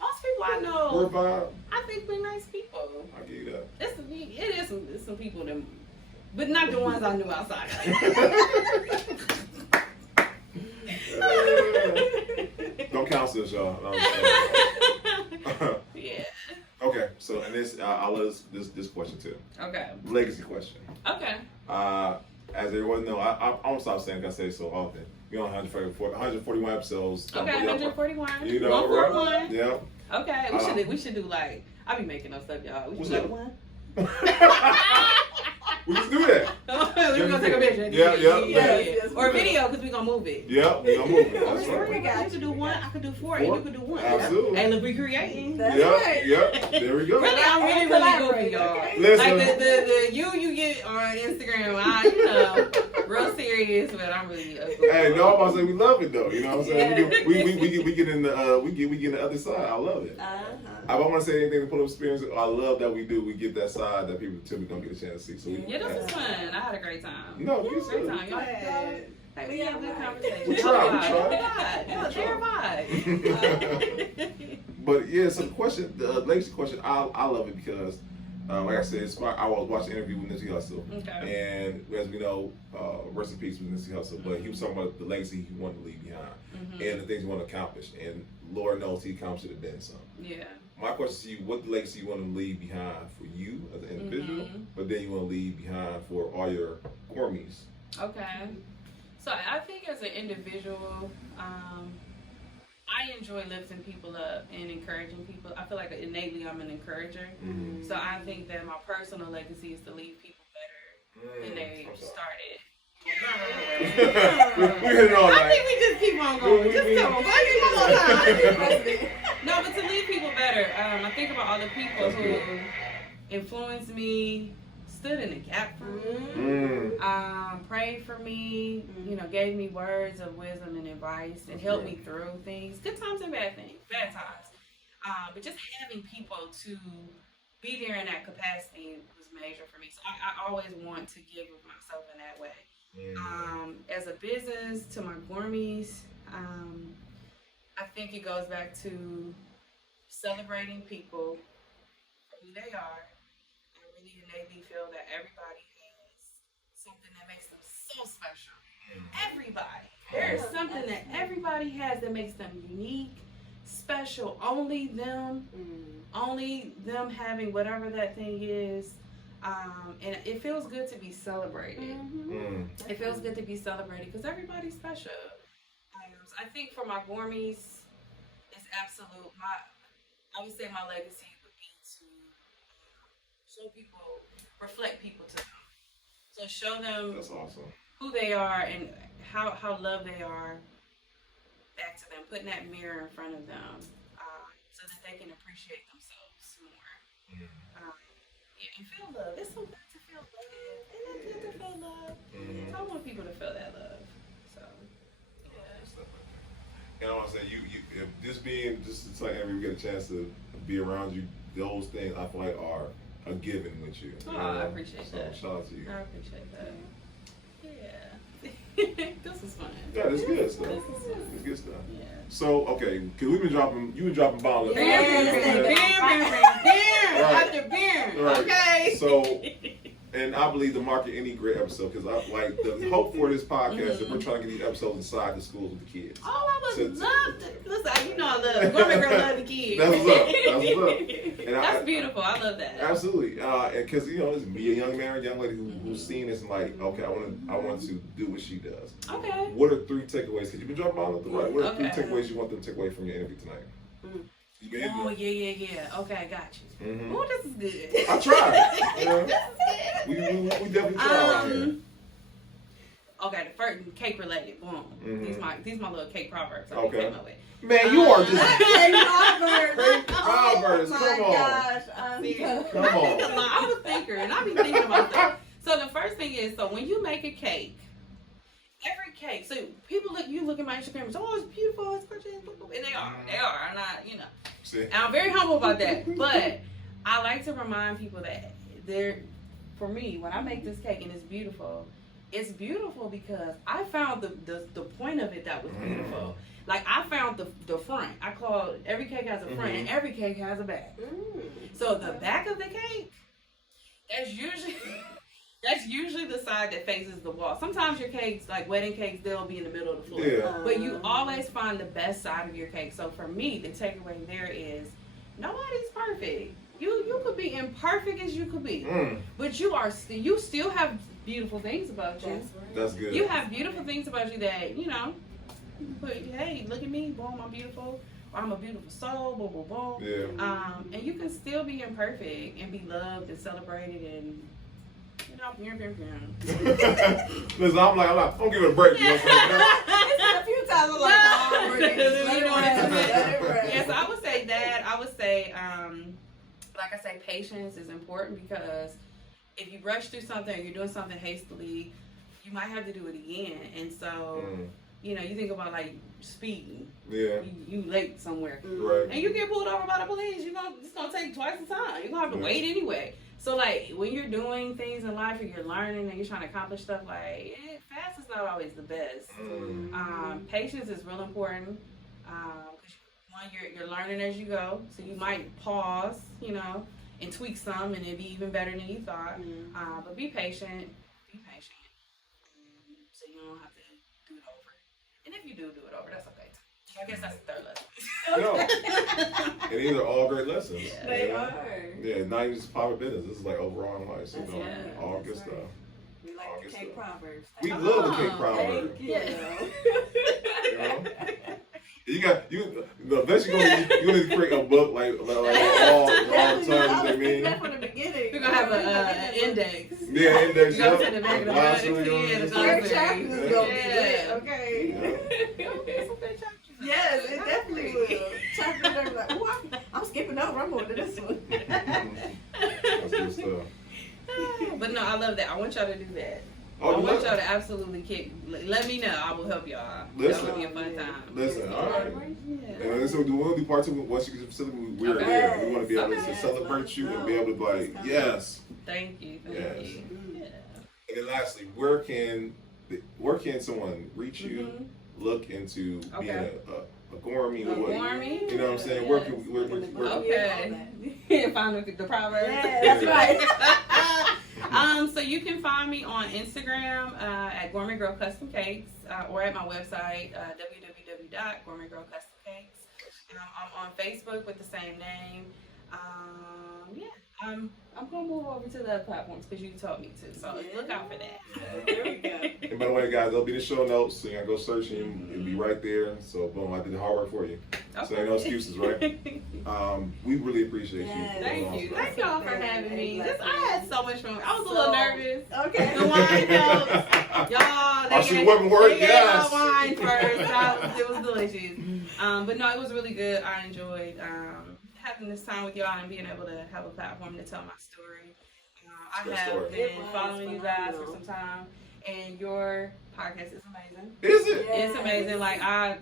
Most people I know, I think we're nice people. I give you that. It's some people that, but not the ones I knew outside. Don't counsel us, y'all. No, yeah. Okay, so and this I'll let this question too. Okay. Legacy question. Okay. As everyone know, I won't stop saying it, I say it so often. We're on 141 episodes. Okay, 141. You know, 141. Yeah. Okay, we should do like I be making up stuff, y'all. We should do one. We just do that. We're gonna take a picture. Yes. Or a video because we're gonna move it. Yeah, we're gonna move it. That's right. You could do one, I could do four, and you could do one. Absolutely. And look, we creating. That's Yep, right. yep. There we go. Really, I'm really goofy, y'all. Okay. Listen. Like the you get on Instagram, real serious, but I'm really a goofy. Hey, no, I'm about to say we love it though. You know what I'm saying? We get in the we get in the other side. I love it. I don't want to say anything to put up experience. I love that we get that side that people typically don't get a chance to see. So Yeah, this was fun. I had a great time. No, Great good. time. Y'all, like, we had a good conversation. We tried. Fair vibe. But yeah, so the legacy question, I love it because, like I said, I was watching an interview with Nipsey Hussle, Okay. and as we know, rest in peace with Nipsey Hussle. But he was talking about the legacy he wanted to leave behind and the things he wanted to accomplish, and Lord knows he accomplished it then some. Yeah. My question to you: what legacy you want to leave behind for you as an individual, but then you want to leave behind for all your gourmets? Okay. So I think as an individual, I enjoy lifting people up and encouraging people. I feel like innately I'm an encourager. So I think that my personal legacy is to leave people better than they started. We hit it all I night. think we just keep on going. Just come on. No, but to leave people better, I think about all the people who influenced me, stood in the gap for me, prayed for me, gave me words of wisdom and advice, and helped me through things, good times and bad times. But just having people to be there in that capacity was major for me. So I always want to give of myself in that way. As a business, to my gourmets, I think it goes back to celebrating people for who they are. I really innately feel that everybody has something that makes them so special. Everybody. There is something that everybody has that makes them unique, special, only them having whatever that thing is. And it feels good to be celebrated. It feels good to be celebrated because everybody's special. I think for my gourmets, it's absolute. I would say my legacy would be to show people, reflect people to them. So show them That's awesome. who they are and how loved they are back to them. Putting that mirror in front of them so that they can appreciate themselves more. And feel love. It's so good to feel love. Isn't it good to feel love? So I want people to feel that love. So, yeah. And I want to say, if just to tell you, we get a chance to be around you, those things I feel like are a given with you. Oh, I appreciate that. Shout out to you. I appreciate that. Yeah. This is fun. Yeah, this is good stuff. This is fun. It's good stuff. Yeah. So, okay, because you've been dropping bombs. After beer. Right. Okay. So, and I believe to market any great episode, because I like the hope for this podcast is we're trying to get these episodes inside the schools with the kids. Oh, I would love to. Listen, I love Gourmet Girl love the kids. That's what's up. And That's beautiful. I love that. Absolutely. Because it's me, a young man or young lady who's seen this and like, okay, I want to do what she does. Okay. What are 3 takeaways? Because you've been dropping bombs left and right. What are 3 Okay. takeaways you want them to take away from your interview tonight? Oh, yeah. Okay, I got you. Oh, this is good. I tried. This is good. We definitely tried. okay, the first cake related. Boom. These my little cake proverbs that we came up with. Man, you are just Cake Proverbs. Oh Come my on. gosh. Come on. I'm a thinker, and I be thinking about that. So the first thing is, so when you make a cake, every cake, so you look at my Instagram, it's it's beautiful, it's gorgeous, and they are. I'm not, See? And I'm very humble about that. But I like to remind people that for me, when I make this cake and it's beautiful because I found the point of it that was beautiful. Like, I found the front. I call it, every cake has a front and every cake has a back. So the back of the cake, that's usually the side that faces the wall. Sometimes your cakes, like wedding cakes, they'll be in the middle of the floor. Yeah. But you always find the best side of your cake. So for me, the takeaway there is nobody's perfect. You could be imperfect as you could be, but you still have beautiful things about you. That's good. You have beautiful things about you that but hey, look at me, boom, I'm beautiful. Or I'm a beautiful soul, boom, boom, boom. Yeah. And you can still be imperfect and be loved and celebrated and Listen, I'm gonna give it a break. It's been a few times I'm like, Yeah, so I would say that. I would say, like I say, patience is important because if you rush through something or you're doing something hastily, you might have to do it again. And so, you think about like speeding. Yeah. You late somewhere. Right. And you get pulled over by the police, it's gonna take twice the time. You're gonna have to wait anyway. So like when you're doing things in life or you're learning and you're trying to accomplish stuff, like fast is not always the best. Patience is real important. One, you're learning as you go, so you might pause, and tweak some, and it'd be even better than you thought. But be patient. So you don't have to do it over. And if you do it over, that's okay. I guess that's the third lesson. No. And these are all great lessons. Yeah, they are. Yeah, not even just private business. This is like overall in life. So all good stuff. We like the cake proverbs. We love the cake proverbs. Thank you. Eventually you're gonna create a book like all the terms they mean. From the beginning. We're gonna have an index. Yeah, index. Go to the back of the Third chapter is gonna be lit, okay? Yes, it definitely will. Chapter there, like, ooh, I'm skipping over. I'm going to this one. That's good stuff. But no, I love that. I want y'all to do that. Oh, I want y'all to absolutely kick. Let me know. I will help y'all. Listen. That would be a fun time. Listen, all right. Yeah. And so we'll do part two once you get to the facility. We're there. We want to be able to celebrate you and be able to be like, yes. Thank you. Yes. You. Yeah. And then lastly, where can someone reach you? Look into being a gourmet. A gourmet? You know what I'm saying? Where can we? Okay. Find the proverbs. Yeah, that's right. So you can find me on Instagram at Gourmet Girl Custom Cakes or at my website www.gourmetgirlcustomcakes. I'm on Facebook with the same name. I'm gonna move over to the other platforms because you told me to. So look out for that. There we go. And by the way, guys, there'll be the show notes, so you gotta go search and it'll be right there. So boom, I did the hard work for you. Okay. So ain't no excuses, right? We really apprappreciate you. Thank you. Thank y'all for having me. I had so much fun. I was a little nervous. Okay. The wine helps. Y'all, they gave wine first. It was delicious. But no, it was really good. I enjoyed having this time with y'all and being able to have a platform to tell my story. I have been following you guys for some time, and your podcast is amazing. Is it? It's amazing. Like, I've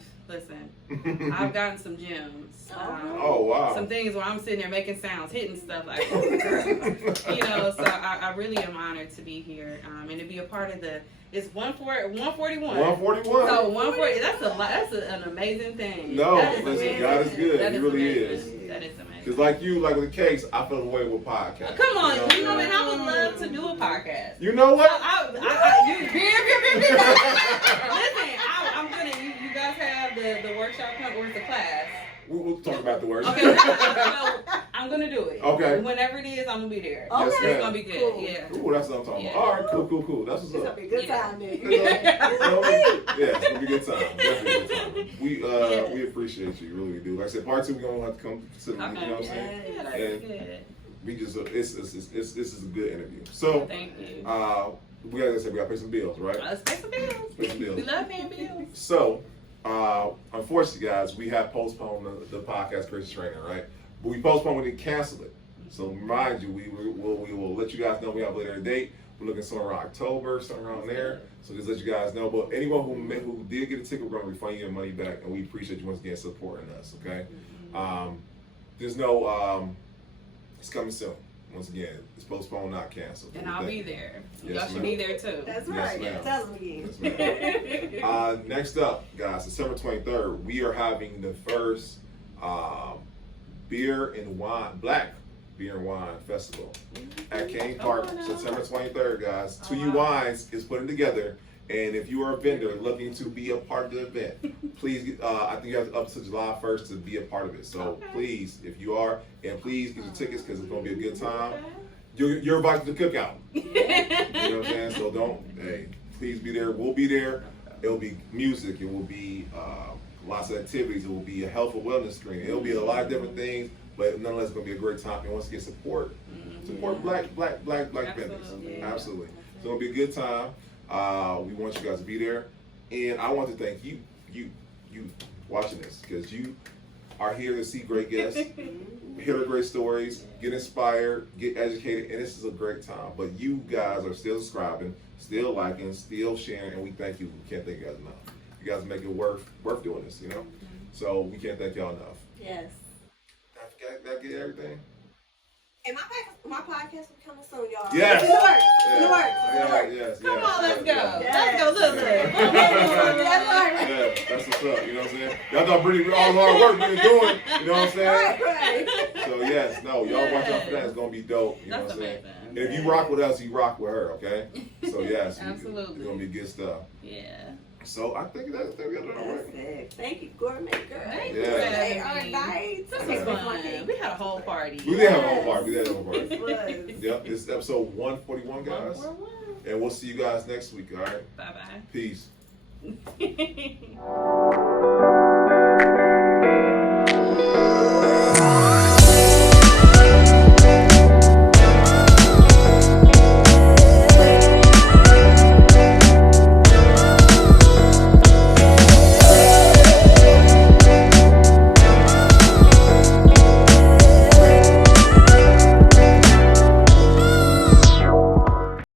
gotten some gems. Oh, wow. Some things where I'm sitting there making sounds, hitting stuff like, oh, girl. So I really am honored to be here and to be a part of it's 141. 141. So 140, that's an amazing thing. No, listen, amazing. God is good. He really amazing. is. That is amazing. Because like with the cakes, I feel the way with podcasts. Come on, and I would love to do a podcast. You know what? Listen, I'm gonna. You guys have the workshop coming, or the class? We'll talk about the workshop. Okay, so I'm gonna do it. Okay. Whenever it is, I'm gonna be there. Okay. Yes, It's gonna be good. Cool. Yeah. Ooh, that's what I'm talking about. All right, cool. That's what's It's up. gonna be a good time then. Yeah, it's gonna be a good time. Definitely a good time. We appreciate you, really we do. Like I said, part two we're gonna have to come to. You know what I'm saying? Yeah, that's And good. we just this is a good interview. So Thank you. we gotta pay some bills, right? Let's pay some bills. Pay some bills. We love paying bills. So, unfortunately, guys, we have postponed the podcast Christian Trainer, right? But we postponed, we didn't cancel it. So, mind you, we will let you guys know we have a later date. We're looking somewhere around October, somewhere around there. So, just let you guys know. But anyone who did get a ticket, we're going to refund you your money back. And we appreciate you once again supporting us, okay? There's no, it's coming soon. Once again, it's postponed, not canceled. And I'll be there. Yes, Y'all should ma'am. be there too. That's Yes, right. ma'am. Tell them again. Yes, ma'am. Next up, guys, December 23rd, we are having the first Black Beer and Wine Festival at King Park, September 23rd, guys. 2U Wines is putting together, and if you are a vendor looking to be a part of the event, please, I think you have up to July 1st to be a part of it. So please, if you are, and please get your tickets because it's going to be a good time. You're invited to the cookout. You know what I'm saying? So please be there. We'll be there. It'll be music. It will be lots of activities. It will be a health and wellness screening. It'll be a lot of different things, but nonetheless, it's going to be a great time. And once again, support black vendors. Yeah. Absolutely. So it'll be a good time. We want you guys to be there. And I want to thank you watching this, because you are here to see great guests, hear the great stories, get inspired, get educated, and this is a great time. But you guys are still subscribing, still liking, still sharing, and we thank you. We can't thank you guys enough. You guys make it worth doing this, you know? So we can't thank y'all enough. Yes. Did I get everything? And my podcast will be coming soon, y'all. Yes. It's in the works. Yes. Come on, let's go. Yes. Let's go, listen. That's right. Yeah, that's what's up, you know what I'm saying? Y'all got pretty all the hard work we've been doing, you know what I'm saying? Right. So yes, no, y'all watch out for that. It's gonna be dope, you know what I'm saying? And if you rock with us, you rock with her, okay? So yes, Absolutely. it's gonna be good stuff. Yeah. So I think we got it all right. That's it. Thank you, gourmet girl. Thank you, They baby. are nice. This was fun. We had a whole party. We did have a whole party. It was. Yep, this is episode 141, guys. 141. And we'll see you guys next week, all right? Bye-bye. Peace.